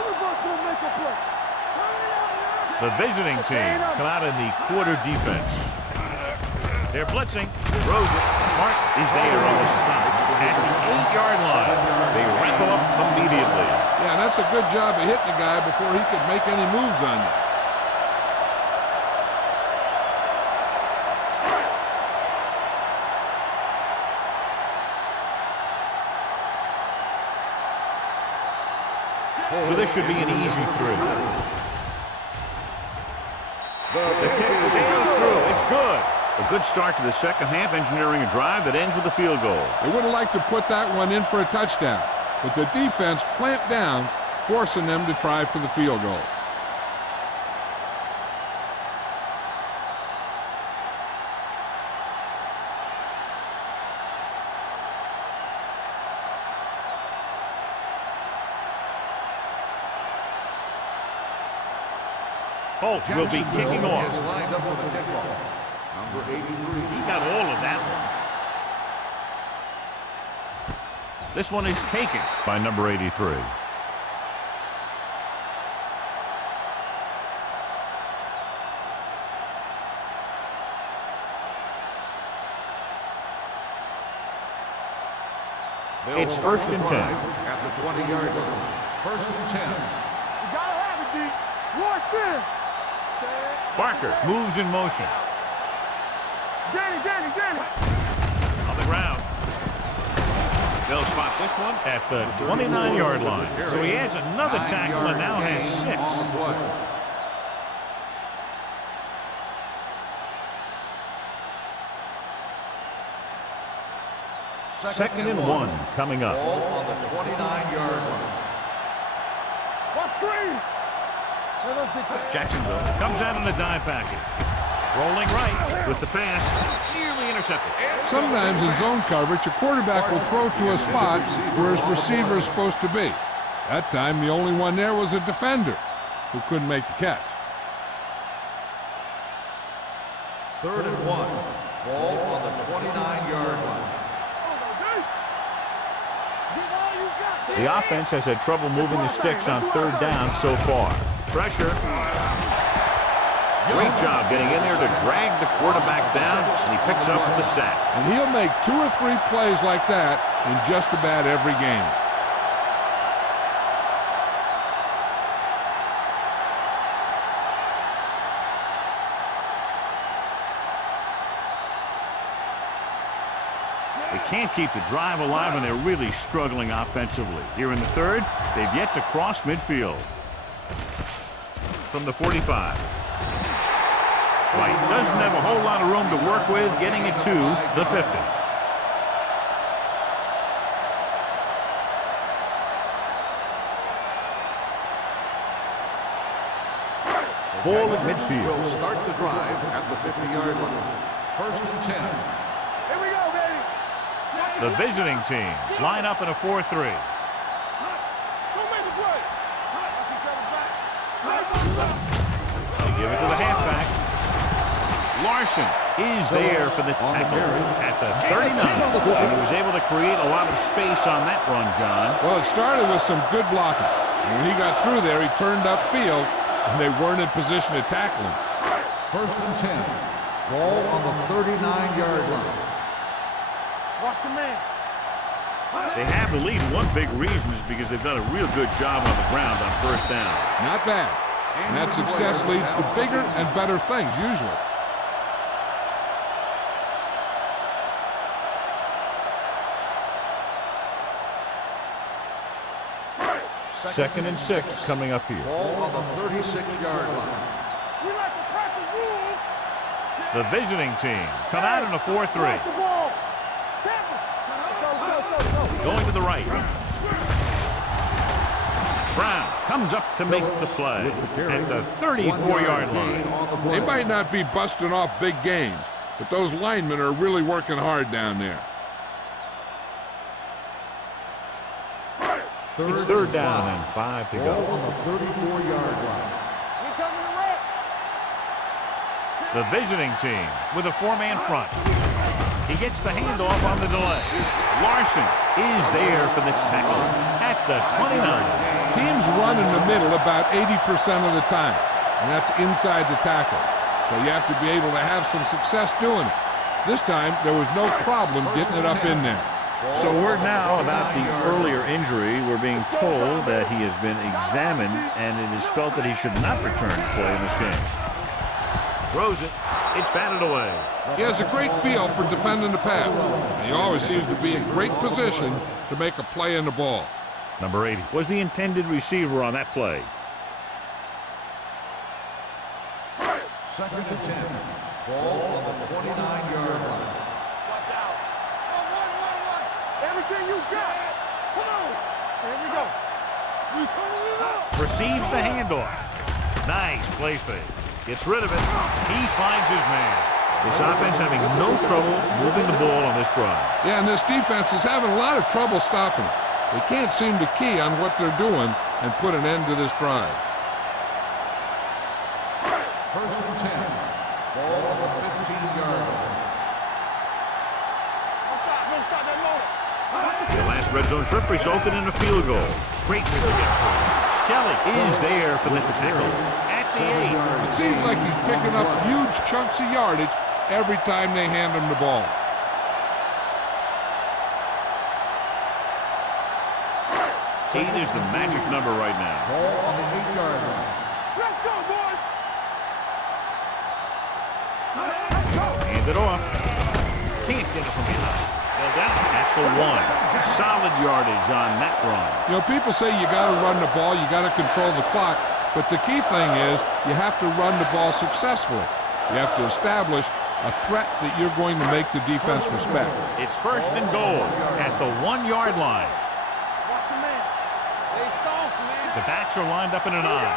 of us will make a play. The visiting team come out in the quarter defense. They're blitzing. Throws it. Martin is there on the stop at the 8-yard line. They wrap him up immediately. Yeah, that's a good job of hitting the guy before he could make any moves on you. So this should be an easy 3. The kick sails through. It's good. A good start to the second half, engineering a drive that ends with a field goal. They would have liked to put that one in for a touchdown, but the defense clamped down, forcing them to try for the field goal. Holt will be kicking off. Is lined up for the kickoff. Number 83. He got all of that one. This one is taken by number 83. It's first and 10. At the 20-yard line. First and 10. You gotta have it, D. Watch in. Barker moves in motion. Danny. On the ground. They'll spot this one at the 29-yard line. So he adds another tackle and now has 6. On the play. Second and 1 coming up. Ball on the 29-yard line. What screen? Jacksonville comes out in a dime package. Rolling right with the pass. Nearly intercepted. Sometimes in zone coverage, a quarterback will throw to a spot where his receiver is supposed to be. That time, the only one there was a defender who couldn't make the catch. Third and 1. Ball on the 29-yard line. The offense has had trouble moving the sticks on third down so far. Pressure. Great job getting in there to drag the quarterback down, and he picks up the sack. And he'll make 2 or 3 plays like that in just about every game. They can't keep the drive alive, and they're really struggling offensively. Here in the third, they've yet to cross midfield. From the 45. White doesn't have a whole lot of room to work with, getting it to the 50. Ball at midfield. Will start the drive at the 50-yard line. First and 10. Here we go, baby. The visiting team line up in a 4-3. Don't make the play. They give it to the halfback. Larson is there for the tackle at the 39. And he was able to create a lot of space on that run, John. Well, it started with some good blocking. And when he got through there, he turned upfield, and they weren't in position to tackle him. First and 10. Ball on the 39-yard line. Watch your man. They have the lead. One big reason is because they've done a real good job on the ground on first down. Not bad. And that success leads to bigger and better things, usually. Second and 6 coming up here. Ball on the 36-yard line. We like to practice rules. The visiting team come out in a 4-3. Pass the ball. Tackle. Go. Going to the right. Brown comes up to make the play at the 34-yard line. They might not be busting off big games, but those linemen are really working hard down there. It's third down and 5 to Ball go. on the 34-yard line. We coming to wreck. The visiting team with a 4-man front. He gets the handoff on the delay. Larson is there for the tackle at the 29. Teams run in the middle about 80% of the time, and that's inside the tackle. So you have to be able to have some success doing it. This time, there was no problem getting it up in there. So word now about the earlier injury. We're being told that he has been examined, and it is felt that he should not return to play in this game. Throws it. It's batted away. He has a great feel for defending the pass. And he always seems to be in great position to make a play in the ball. Number 80 was the intended receiver on that play. Second and 10. Ball on the 29-yard line. Watch out. Everything you got. Come on. Here we go. We turning it up. Receives the handoff. Nice play fake. Gets rid of it. He finds his man. This offense having no trouble moving the ball on this drive. Yeah, and this defense is having a lot of trouble stopping it. They can't seem to key on what they're doing and put an end to this drive. First and 10. Ball on the 15-yard line. Don't stop that motor. The last red zone trip resulted in a field goal. Great move to get through. Kelly is there for the tackle at the 8. It seems like he's picking up huge chunks of yardage every time they hand him the ball. 8 is the magic number right now. Ball on the 8-yard line. Let's go, boys. Hand it off. Can't get it from behind. Held down at the 1. Solid yardage on that run. You know, people say you got to run the ball, you got to control the clock, but the key thing is you have to run the ball successfully. You have to establish a threat that you're going to make the defense respect. It's first and goal at the 1-yard line. Watch your man. Stay soft, man. The backs are lined up in an eye.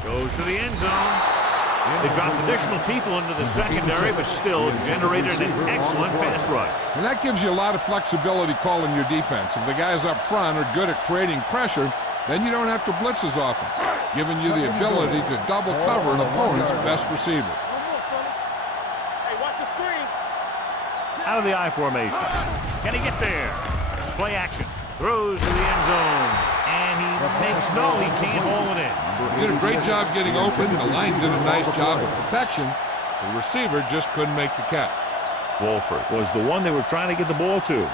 Goes to the end zone. They dropped additional people into the secondary, but still generated an excellent pass rush. And that gives you a lot of flexibility calling your defense. If the guys up front are good at creating pressure, then you don't have to blitz as often, giving you the ability to double cover an opponent's best receiver. Hey, watch the screen. Out of the I formation. Can he get there? Play action. Throws to the end zone. And he makes no, he can't haul it in. Did a great job getting open. The line did a nice job of protection. The receiver just couldn't make the catch. Wolford was the one they were trying to get the ball to.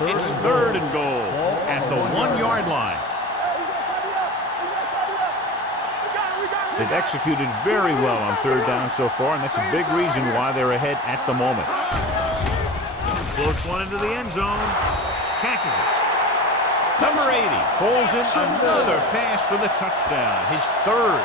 It's third and goal at the 1-yard line. They've executed very well on third down so far, and that's a big reason why they're ahead at the moment. Floats one into the end zone. Catches it. Number 80 pulls in another pass for the touchdown, his third.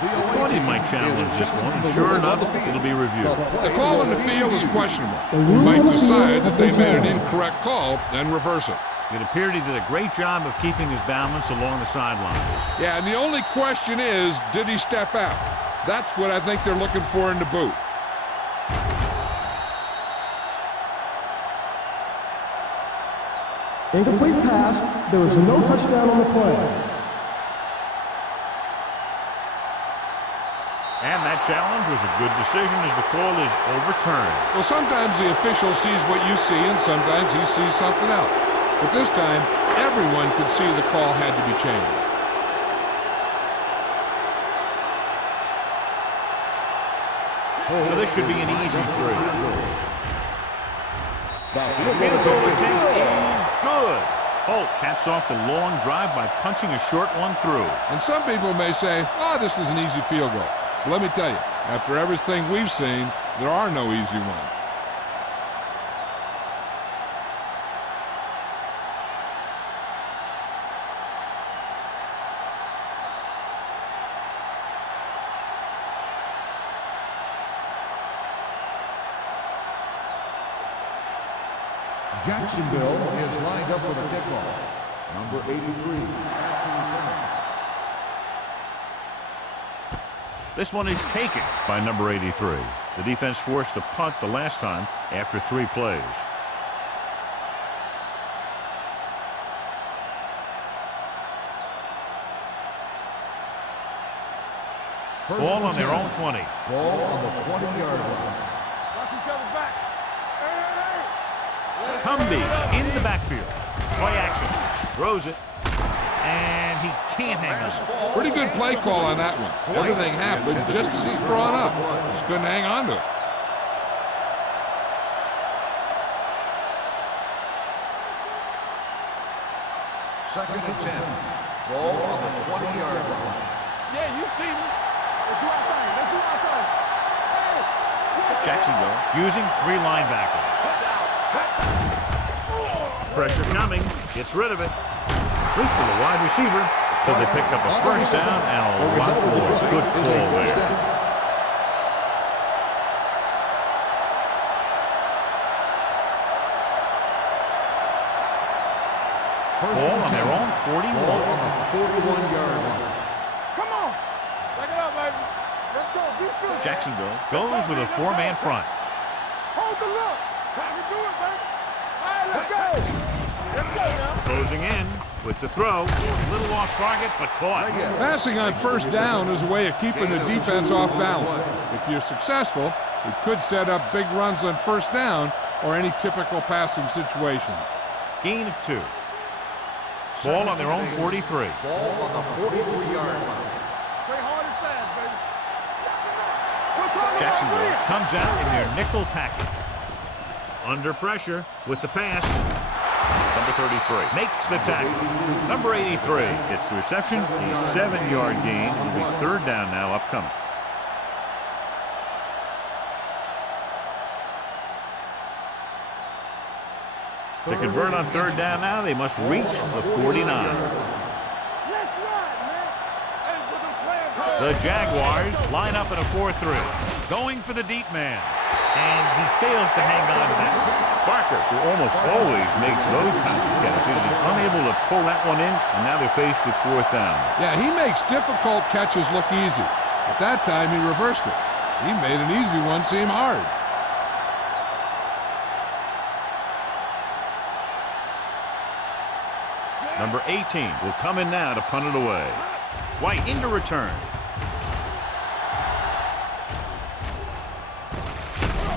I thought he might challenge this one, and sure enough, it'll be reviewed. The call on the field is questionable. We might decide that they made an incorrect call and reverse it. It appeared he did a great job of keeping his balance along the sidelines. Yeah, and the only question is, did he step out? That's what I think they're looking for in the booth. Incomplete pass. There was no touchdown on the play. And that challenge was a good decision as the call is overturned. Well, sometimes the official sees what you see, and sometimes he sees something else. But this time, everyone could see the call had to be changed. So this should be an easy 3. The field goal attempt is good. Holt caps off the long drive by punching a short one through. And some people may say, oh, this is an easy field goal. But let me tell you, after everything we've seen, there are no easy ones. Jacksonville is lined up for the kickoff. Number 83. This one is taken by number 83. The defense forced a punt the last time after 3 plays. Ball on their own 20. Ball on the 20-yard line. Watch each other's back. Cumby in the backfield. Play action. Throws it. And he can't hang on. Pretty good play call on that one. Everything happened just as he's drawn up. Just couldn't hang on to it. Second and 10. Ball on the 20-yard line. Yeah, you see me. Jacksonville using 3 linebackers. Pressure coming. Gets rid of it. Good for the wide receiver. So they pick up a first down and a lot more. Good call there. Ball on their own 41. Ball on the 41-yard line. Come on. Back it up, baby. Let's go. Defense. Jacksonville goes with a 4-man front. Hold the look. You do it, baby. All right, let's go. Let's go now. Closing in with the throw. A little off target, but caught. Passing on first down is a way of keeping the defense off balance. If you're successful, it could set up big runs on first down or any typical passing situation. Gain of 2. Ball on their own 43. Ball on the 43-yard line. Play hard and fast, baby. Jacksonville comes out in their nickel package. Under pressure with the pass. Number 33 makes the tackle. Number 83 gets the reception. A 7-yard gain. It'll be 3rd down now upcoming. To convert on 3rd down now, they must reach the 49. The Jaguars line up in a 4-3. Going for the deep man. And he fails to hang on to that. Barker, who almost always makes those type of catches, is unable to pull that one in, and now they're faced with 4th down. Yeah, he makes difficult catches look easy. At that time, he reversed it. He made an easy one seem hard. Number 18 will come in now to punt it away. White into return.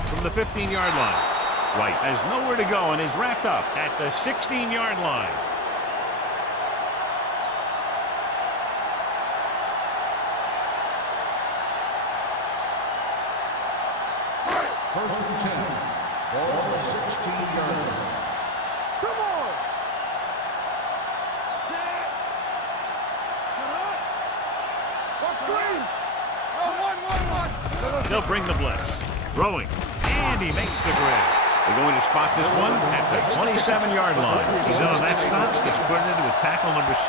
From the 15-yard line. White has nowhere to go and is wrapped up at the 16-yard line. First and 10. Ball on the 16-yard line. Come on. They'll bring the blitz. Throwing. And he makes the grab. They're going to spot this one at the 27-yard line. He's in on that stop. Gets credited with tackle number 6.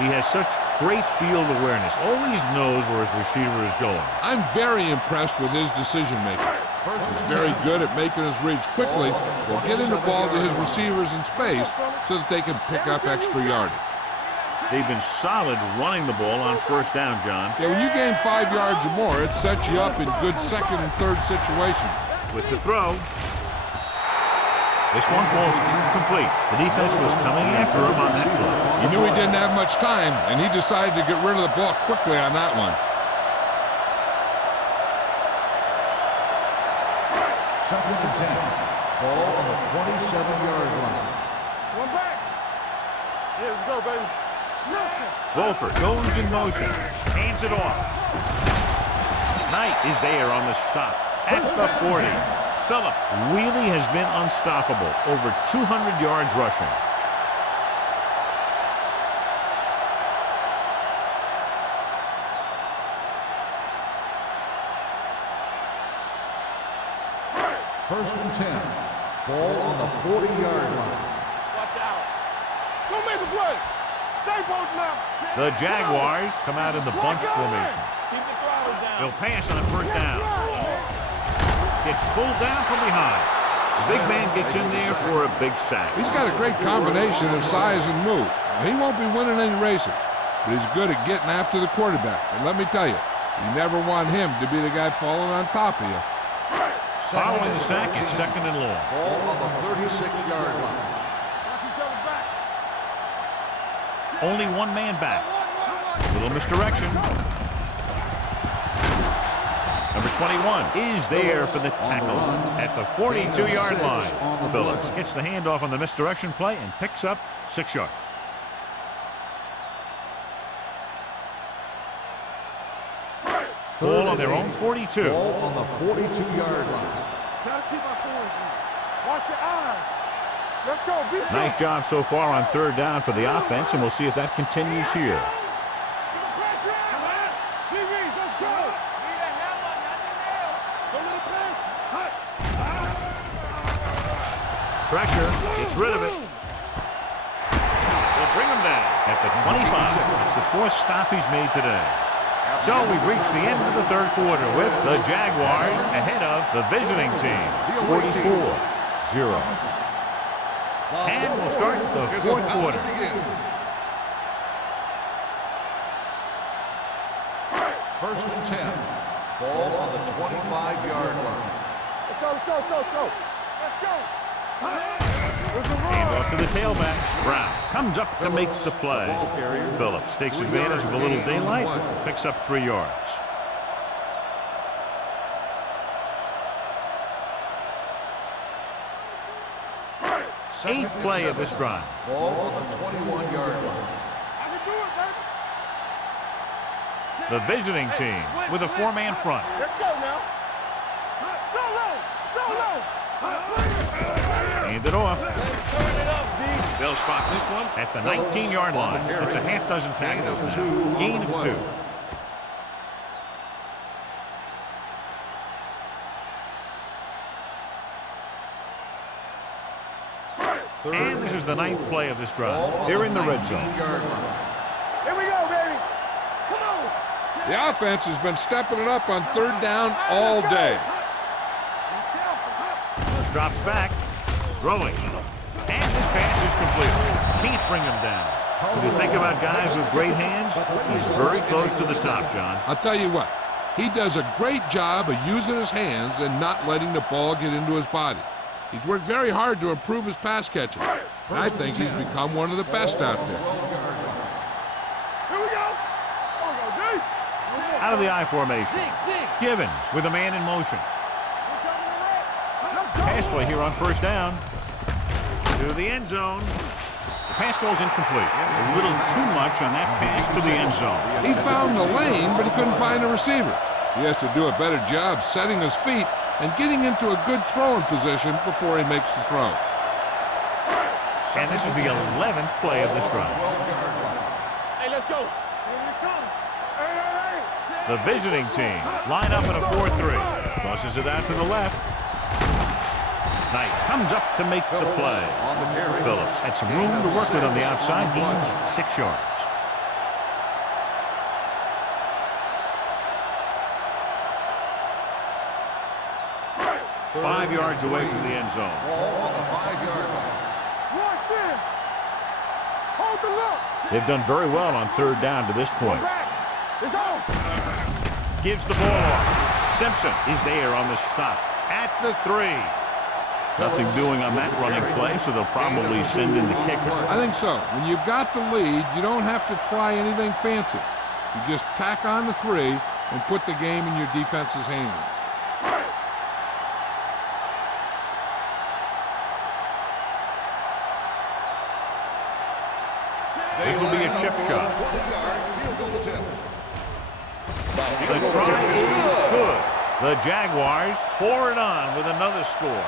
He has such great field awareness. Always knows where his receiver is going. I'm very impressed with his decision-making. He's very good at making his reads quickly or getting the ball to his receivers in space so that they can pick up extra yardage. They've been solid running the ball on first down, John. Yeah, when you gain 5 yards or more, it sets you up in good 2nd and 3rd situations. With the throw. This one falls incomplete. The defense was coming after him on that play. He knew he didn't have much time, and he decided to get rid of the ball quickly on that one. 2nd and 10. Ball on the 27-yard line. One back. Here we go, baby. Wolford goes in motion. Hands it off. Knight is there on the stop at the 40. Phillips really has been unstoppable. Over 200 yards rushing. First and 10. Ball on the 40-yard line. Watch out. Don't make the play. Stay both now. The Jaguars come out in the bunch formation. Keep the throttle down. They'll pass on first down. Gets pulled down from behind. The big man gets in there for a big sack. He's got a great combination of size and move. Now, he won't be winning any races, but he's good at getting after the quarterback. And let me tell you, you never want him to be the guy falling on top of you. Following the sack, it's 2nd and long. Ball on the 36-yard line. Only one man back. Little misdirection. Number 21 is there for the tackle at the 42-yard line. Phillips gets the handoff on the misdirection play and picks up 6 yards. Ball on their own 42. Ball on the 42-yard line. Gotta keep our points in. Watch your eyes. Let's go. Beat Nice job so far on 3rd down for the offense, and we'll see if that continues here. Let's go. Pressure. Gets rid of it. They'll bring him down at the 25. It's the 4th stop he's made today. So we've reached the end of the 3rd quarter with the Jaguars ahead of the visiting team, 44-0. And we'll start the 4th quarter. First and 10. Ball on the 25-yard line. Let's go, let's go, let's go, let's go. Let's go. Hand off to the tailback. Brown comes up to make the play. Phillips takes advantage of a little daylight, picks up 3 yards. Eighth play of this drive. Ball on the 21-yard line. I can do it, baby. The visiting team with a 4-man front. Let's go now. Go low, go low. Hand it off. They'll spot this one at the 19-yard line. That's a half dozen tackles now. Gain of 2. And this is the 9th play of this drive. They're in the red zone. Here we go, baby. Come on. The offense has been stepping it up on 3rd down all day. Drops back. Throwing. And this pass is complete. Can't bring him down. When you think about guys with great hands, he's very close to the top, John. I'll tell you what, he does a great job of using his hands and not letting the ball get into his body. He's worked very hard to improve his pass catching, and I think he's become one of the best out there. Here we go. Out of the I formation. Givens with a man in motion. Pass play here on 1st down. To the end zone. The pass ball's incomplete. A little too much on that pass to the end zone. He found the lane, but he couldn't find a receiver. He has to do a better job setting his feet and getting into a good throwing position before he makes the throw. And this is the 11th play of this drive. Hey, let's go. Here we come. Hey. The visiting team line up in a 4-3. Crosses it out to the left. Knight comes up to make the play. Phillips had some room to work with on the outside. Gains 6 yards. Five yards away from the end zone. Ball on the 5-yard line. Watch in. Hold the look. They've done very well on 3rd down to this point. Back. It's on. Gives the ball off. Simpson is there on the stop at the 3. Nothing doing on that running play, so they'll probably send in the kicker. I think so. When you've got the lead, you don't have to try anything fancy. You just tack on the 3 and put the game in your defense's hands. This will be a chip shot. The try is good. The Jaguars pour it on with another score.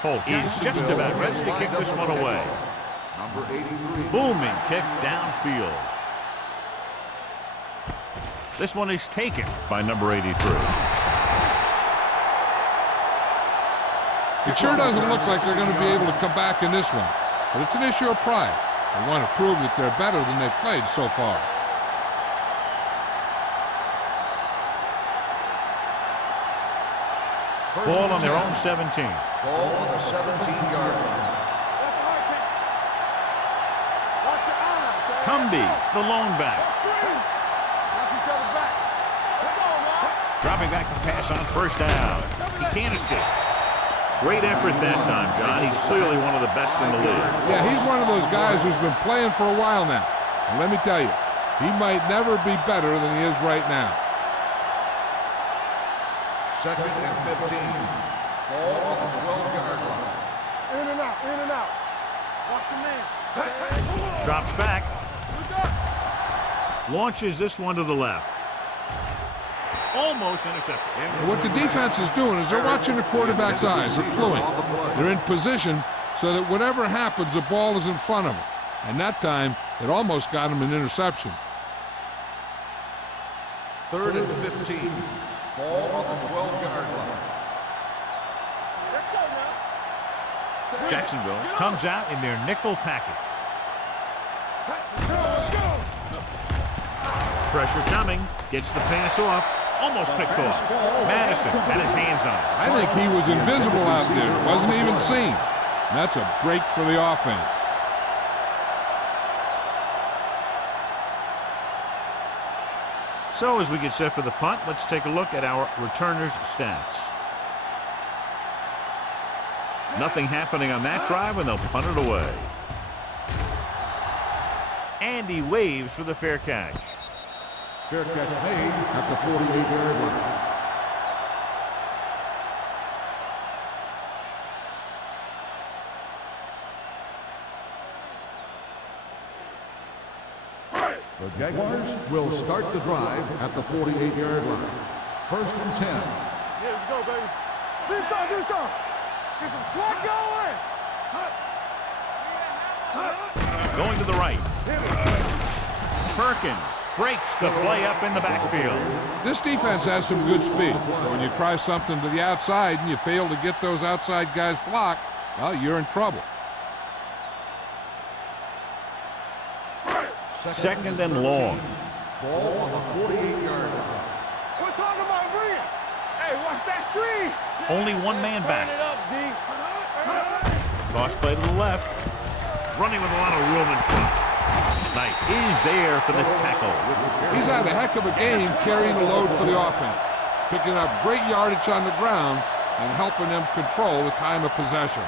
Holt is just about ready to kick this one away. Number 83. Booming kick downfield. This one is taken by number 83. It sure doesn't look like they're going to be able to come back in this one, but it's an issue of pride. They want to prove that they're better than they've played so far. Ball on their own 17. Ball on the 17-yard line. Watch your eyes. Cumby, the lone back. Watch each other back. Let's go, man. Dropping back to pass on 1st down. He can't escape. Great effort that time, John. He's clearly one of the best in the league. Yeah, he's one of those guys who's been playing for a while now. And let me tell you, he might never be better than he is right now. 2nd and 15. Ball on the 12-yard line. In and out, in and out. Watch your man. Drops back. Launches this one to the left. Almost intercepted. And what the defense is doing is they're watching the quarterback's eyes. They're cluing. They're in position so that whatever happens, the ball is in front of them. And that time, it almost got him an interception. 3rd and 15. Ball on the 12-yard line. Jacksonville comes out in their nickel package. Pressure coming. Gets the pass off. Almost picked off. Madison had his hands on it. I think he was invisible out there. Wasn't even seen. And that's a break for the offense. So as we get set for the punt, let's take a look at our returners' stats. Nothing happening on that drive, and they'll punt it away. And he waves for the fair catch. Fair catch made at the 48-yard line. The Jaguars will start the drive at the 48-yard line. 1st and 10. Yeah, let's go, baby. Do something. Get some slot going. Going to the right. Perkins breaks the play up in the backfield. This defense has some good speed. When you try something to the outside and you fail to get those outside guys blocked, well, you're in trouble. 2nd and long. Ball on the 48-yard line. We're talking about Rhea. Hey, watch that screen. Only one man Turn back. it up, D. Toss play to the left. Running with a lot of room in front. Knight is there for the tackle. He's had a heck of a game carrying the load for the offense, picking up great yardage on the ground and helping them control the time of possession.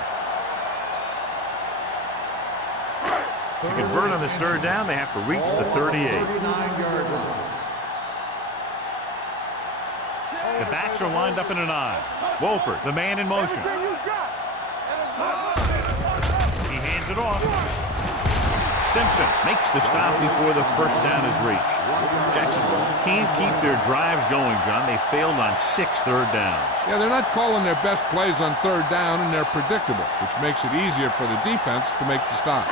To convert on this 3rd down, they have to reach the 38. 39-yard line. The backs are lined up in an I. Wolford, the man in motion. Everything you got. He hands it off. Simpson makes the stop before the 1st down is reached. Jacksonville can't keep their drives going, John. They failed on 6 third downs. Yeah, they're not calling their best plays on 3rd down, and they're predictable, which makes it easier for the defense to make the stop.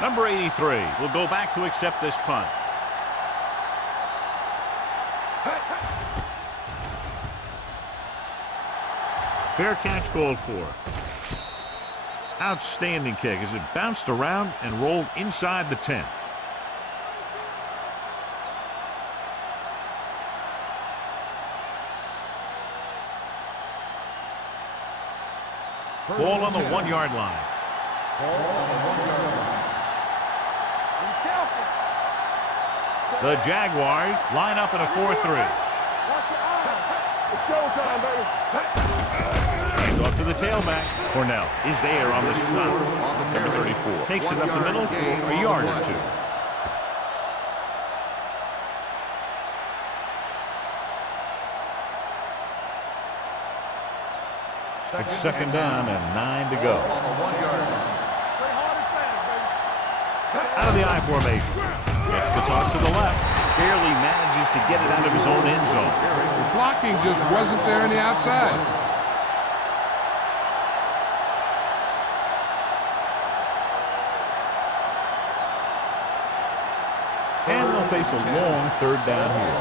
Number 83 will go back to accept this punt. Fair catch called for. Outstanding kick as it bounced around and rolled inside the 10. Ball on the 1-yard line. Ball on the 1-yard line. Be careful. The Jaguars line up in a 4-3. Watch your eyes. It's showtime, baby. Hands off to the tailback. Cornell is there on the stop. Number 34 takes it up the middle for a yard or 2. It's 2nd down and 9 to go. On the 1-yard line. Play hard and fast, baby. Out of the I formation. Gets the toss to the left. Barely manages to get it out of his own end zone. The blocking just wasn't there on the outside. And they'll face a long 3rd down here.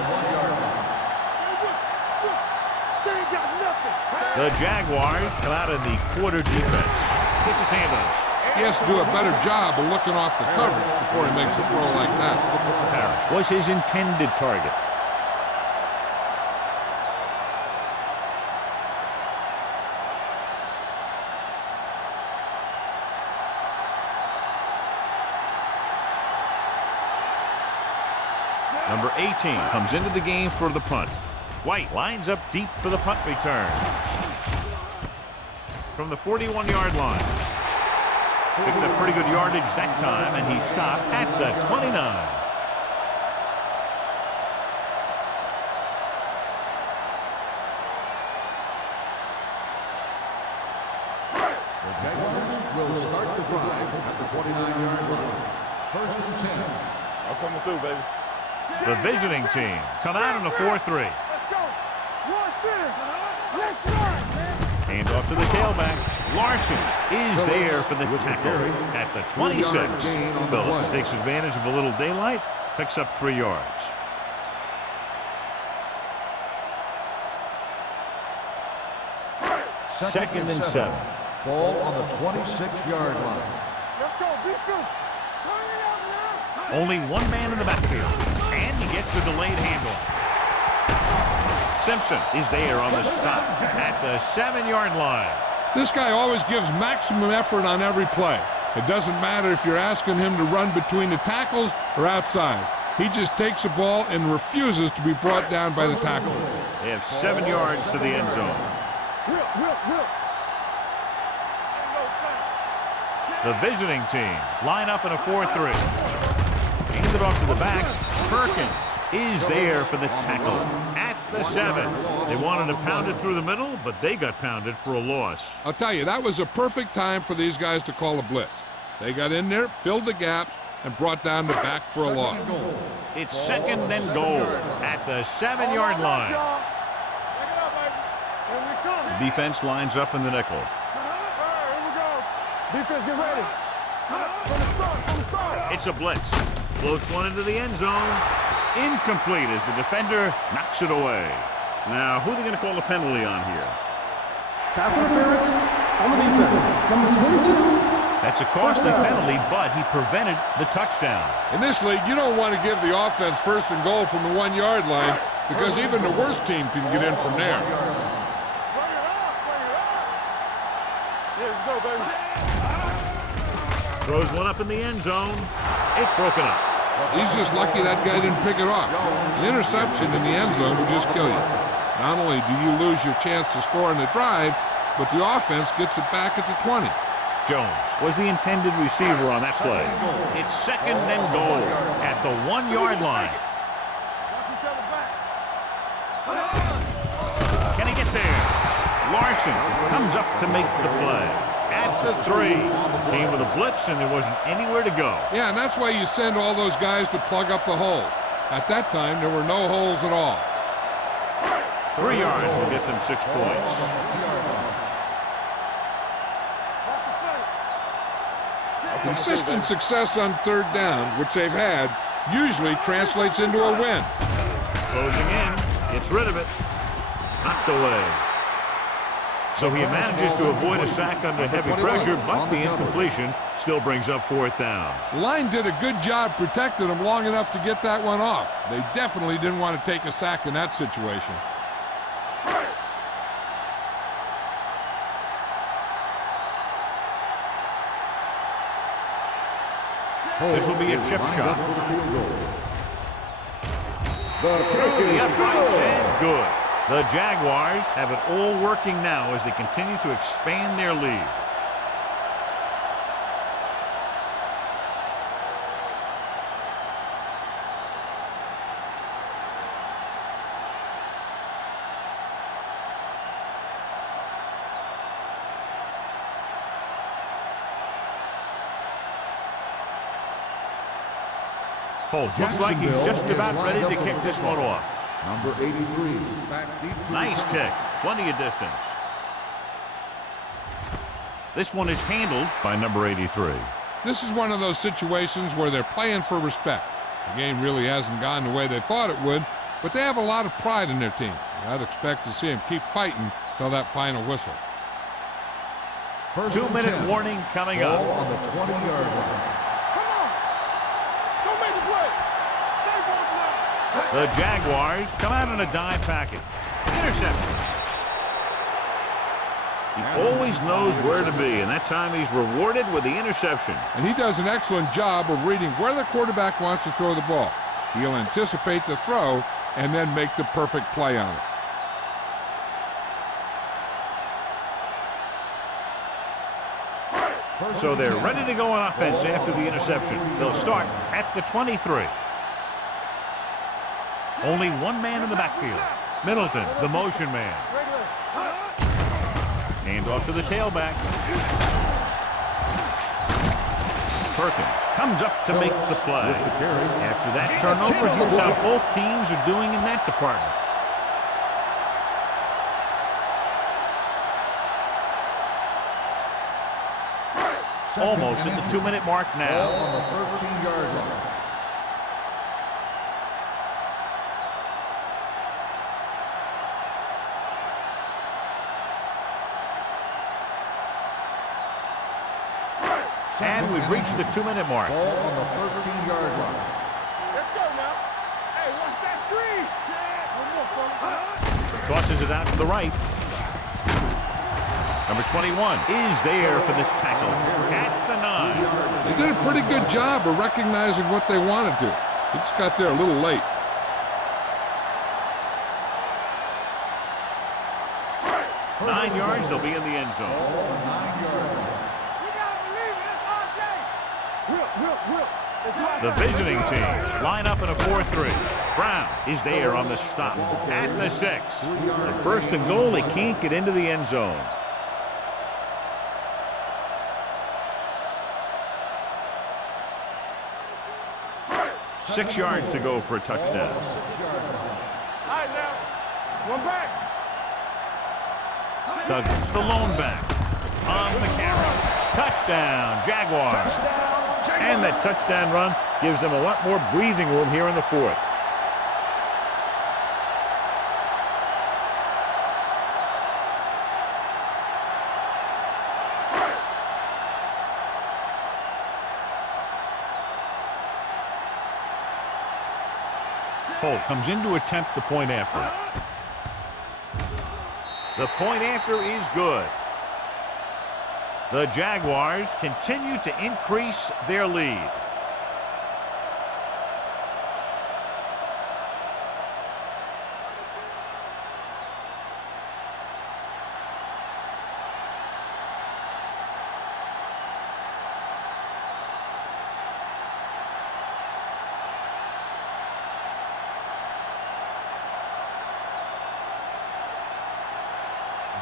They ain't got nothing. The Jaguars come out in the quarter defense. Gets his hand on it. He has to do a better job of looking off the coverage before he makes a throw like that. Parrish was his intended target. Number 18 comes into the game for the punt. White lines up deep for the punt return. From the 41-yard line. Picked up pretty good yardage that time, and he stopped at the 29. The Jaguars will start the drive at the 29-yard line. First and 10. I'm coming through, baby. The visiting team come out in a 4-3. Let's go. Rush in. Let's run, man. Hand off to the tailback. Larson is there for the tackle at the 26. Phillips takes advantage of a little daylight, picks up 3 yards. Second and 7. Ball on the 26-yard line. Let's go, defense. Turn it up now. Only one man in the backfield, and he gets the delayed handoff. Simpson is there on the stop at the 7-yard line. This guy always gives maximum effort on every play. It doesn't matter if you're asking him to run between the tackles or outside. He just takes the ball and refuses to be brought down by the tackle. They have 7 yards to the end zone. Whip. The visiting team line up in a 4-3. Hand it off to the back. Perkins is there for the tackle at the 7. They wanted to pound it through the middle, but they got pounded for a loss. I'll tell you, that was a perfect time for these guys to call a blitz. They got in there, filled the gaps, and brought down the back for a loss. It's second and goal at the 7-yard line. The defense lines up in the nickel. Here we go. Defense, get ready. From the start. It's a blitz. Floats one into the end zone. Incomplete as the defender knocks it away. Now, who are they going to call a penalty on here? Pass interference on the defense. Number 22. That's a costly penalty, but he prevented the touchdown. In this league, you don't want to give the offense first and goal from the 1-yard line because even the worst team can get in from there. Let's go, baby. Throws one up in the end zone. It's broken up. He's just lucky that guy didn't pick it off. An interception in the end zone will just kill you. Not only do you lose your chance to score in the drive, but the offense gets it back at the 20. Jones was the intended receiver on that play. It's second and goal at the 1-yard line. Can he get there? Larson comes up to make the play. At the 3. Came with a blitz, and there wasn't anywhere to go. Yeah, and that's why you send all those guys to plug up the hole. At that time, there were no holes at all. 3 yards will get them 6 points. Consistent success on third down, which they've had, usually translates into a win. Closing in, gets rid of it. Knocked away. So he manages to avoid a sack under heavy pressure, but the incompletion still brings up 4th down. The line did a good job protecting him long enough to get that one off. They definitely didn't want to take a sack in that situation. This will be a chip shot. Through the uprights and good. The Jaguars have it all working now as they continue to expand their lead. Looks like he's just about ready to kick this one off. Number 83, back deep to Nice kick. Plenty of distance. This one is handled by number 83. This is one of those situations where they're playing for respect. The game really hasn't gone the way they thought it would, but they have a lot of pride in their team. I'd expect to see them keep fighting till that final whistle. 2-minute warning coming up. Ball on the 20-yard line. The Jaguars come out in a dime package. Interception. He always knows where to be, and that time he's rewarded with the interception. And he does an excellent job of reading where the quarterback wants to throw the ball. He'll anticipate the throw and then make the perfect play on it. So they're ready to go on offense after the interception. They'll start at the 23. Only one man in the backfield. Middleton, the motion man. Hand off to the tailback. Perkins comes up to make the play. After that turnover, here's how both teams are doing in that department. Almost at the 2-minute mark now. On the 13-yard line. And we've reached the 2-minute mark. Ball on the 13-yard line. Let's go now. Hey, watch that screen. Tosses it out to the right. Number 21 is there for the tackle at the 9. They did a pretty good job of recognizing what they wanted to. They just got there a little late. Nine yards, they'll be in the end zone. You gotta believe it. It's RJ. Will. The visiting team line up in a 4-3. Brown is there on the stop at the 6. The 1st and goal, they can't get into the end zone. Six yards to go for a touchdown. All right, now. One back. Douglas, the lone back, on the carry. Touchdown, Jaguars. And that touchdown run gives them a lot more breathing room here in the 4th. Holt comes in to attempt the point after. The point after is good. The Jaguars continue to increase their lead.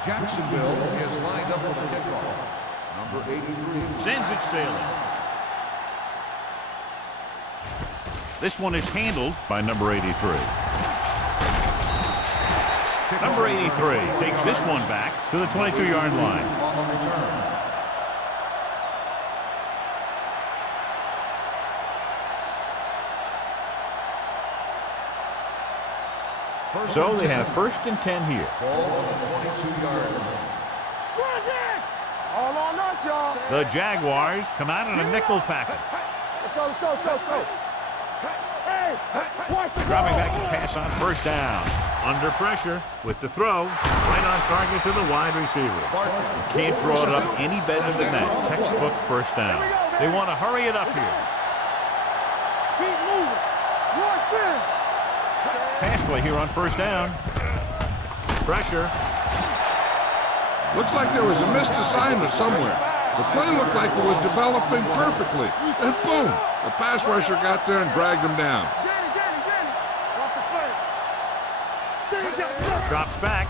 Jacksonville is lined up for the kickoff. Number 83. Sends it sailing. This one is handled by number 83. Number 83 takes this one back to the 22-yard line. On the return. So they have 1st and 10 here. Ball on the 22-yard line. All on us, y'all. The Jaguars come out in a nickel package. Let's go. Hey, watch the Dropping ball. back to pass on 1st down. Under pressure with the throw. Right on target to the wide receiver. Can't draw it up any better than that. Textbook 1st down. They want to hurry it up here. Keep moving. Watch in. Pass play here on 1st down. Pressure. Looks like there was a missed assignment somewhere. The play looked like it was developing perfectly. And boom, the pass rusher got there and dragged him down. Get him. Off the play. Drops back.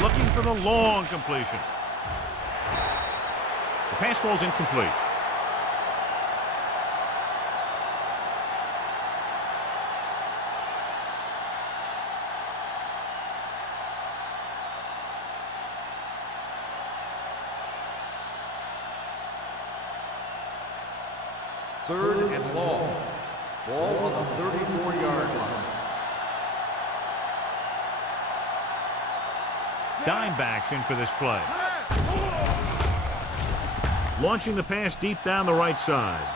Looking for the long completion. The pass falls incomplete. Third and long. Ball on the 34-yard line. Dime backs in for this play. Launching the pass deep down the right side.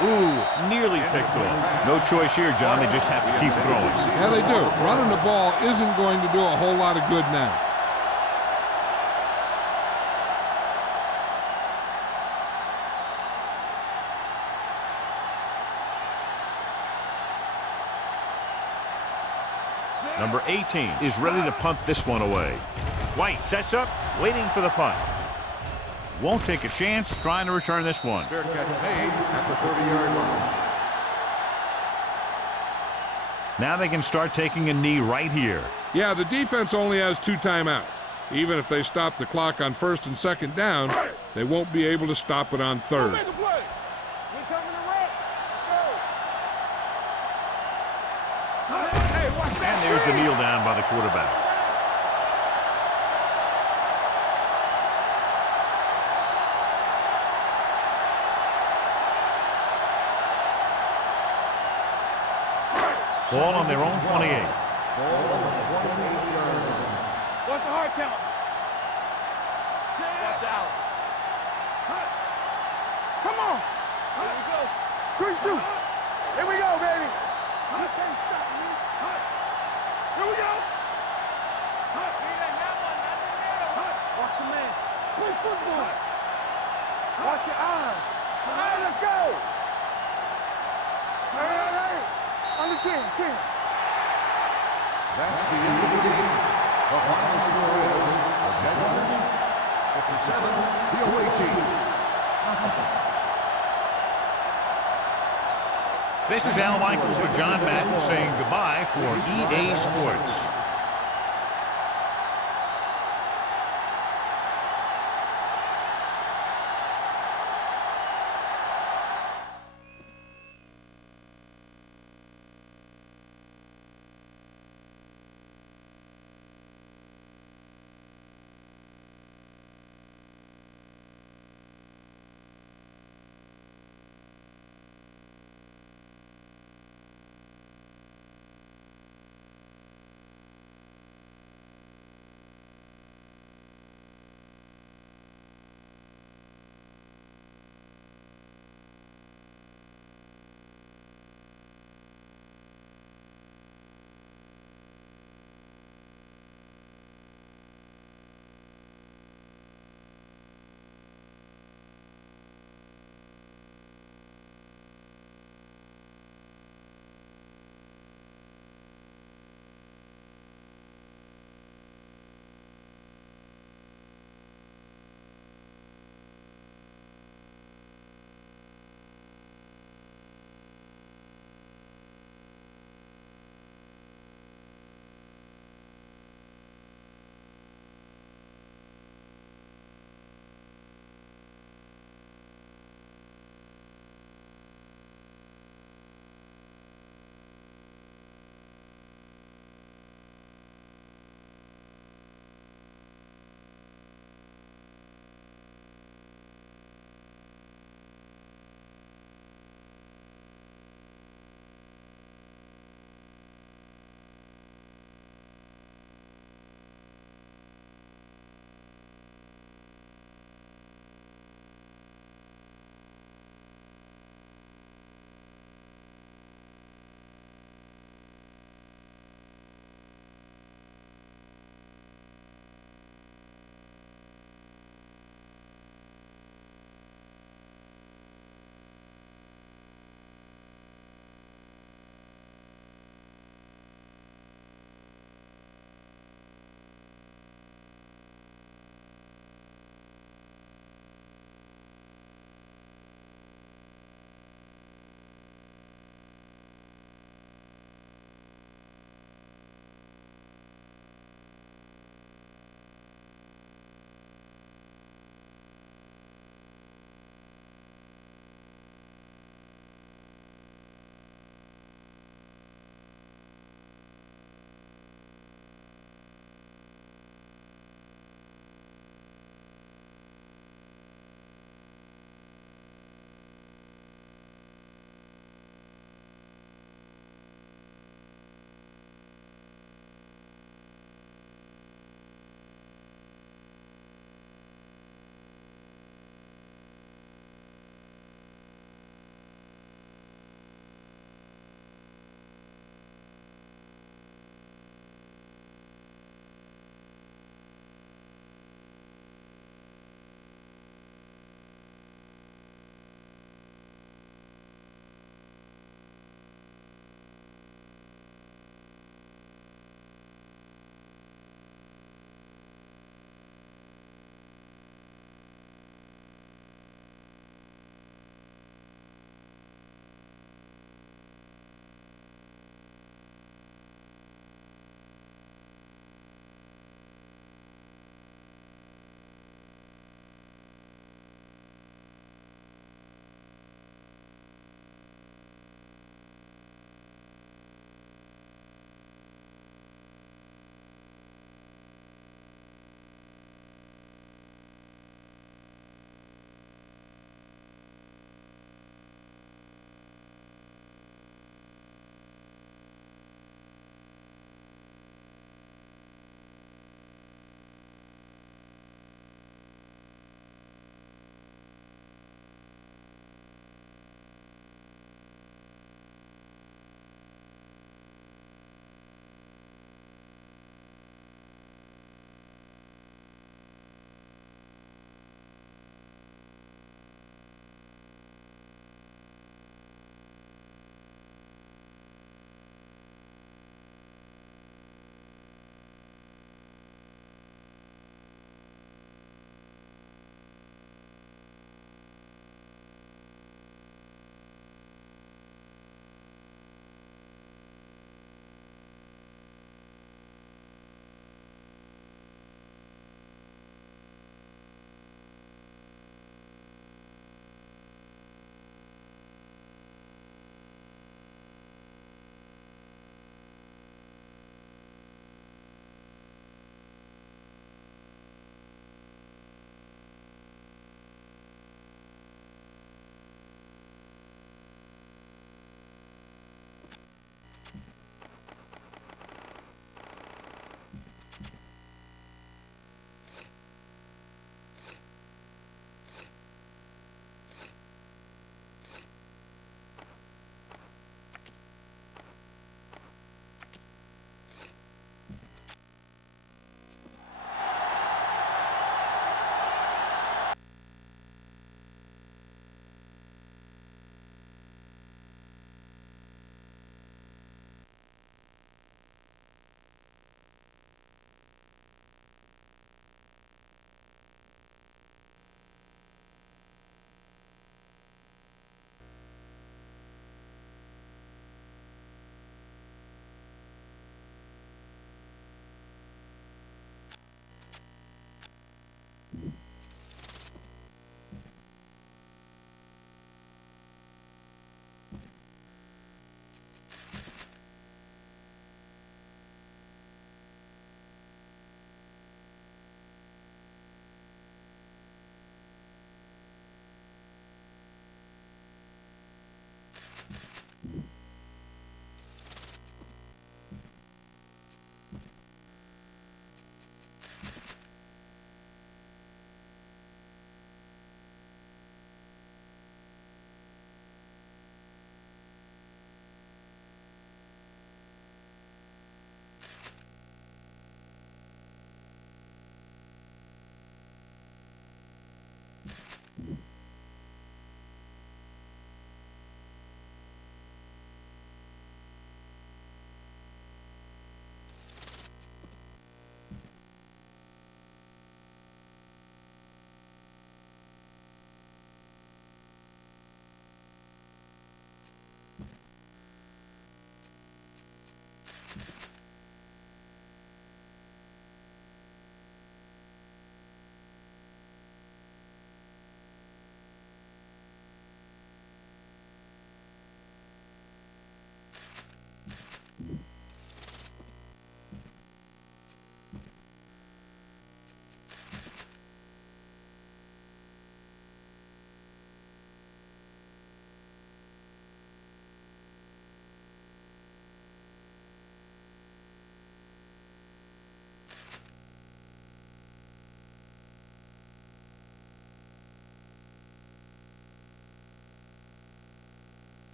Ooh, nearly picked off. No choice here, John. They just have to keep throwing. Yeah, they do. Running the ball isn't going to do a whole lot of good now. Number 18 is ready to punt this one away. White sets up, waiting for the punt. Won't take a chance, trying to return this one. Fair catch made at the 30-yard line. Now they can start taking a knee right here. Yeah, the defense only has 2 timeouts. Even if they stop the clock on 1st and 2nd down, They won't be able to stop it on third. Make a play. We coming to wreck. Let's go. Hey, watch that. And there's the kneel down by the quarterback. Ball on their own 28. Ball on the 28-yard line. What's the hard count? Watch out. Come on. Here we go. 3 shoot. Here we go, baby. You can't stop me. Here we go. Watch your man. Play football. Watch your eyes. All right, let's go. Hey. Under 10. That's the end of the game. The final score is the Jaguars 57, the away team. This is Al Michaels for John Madden saying goodbye for EA Sports.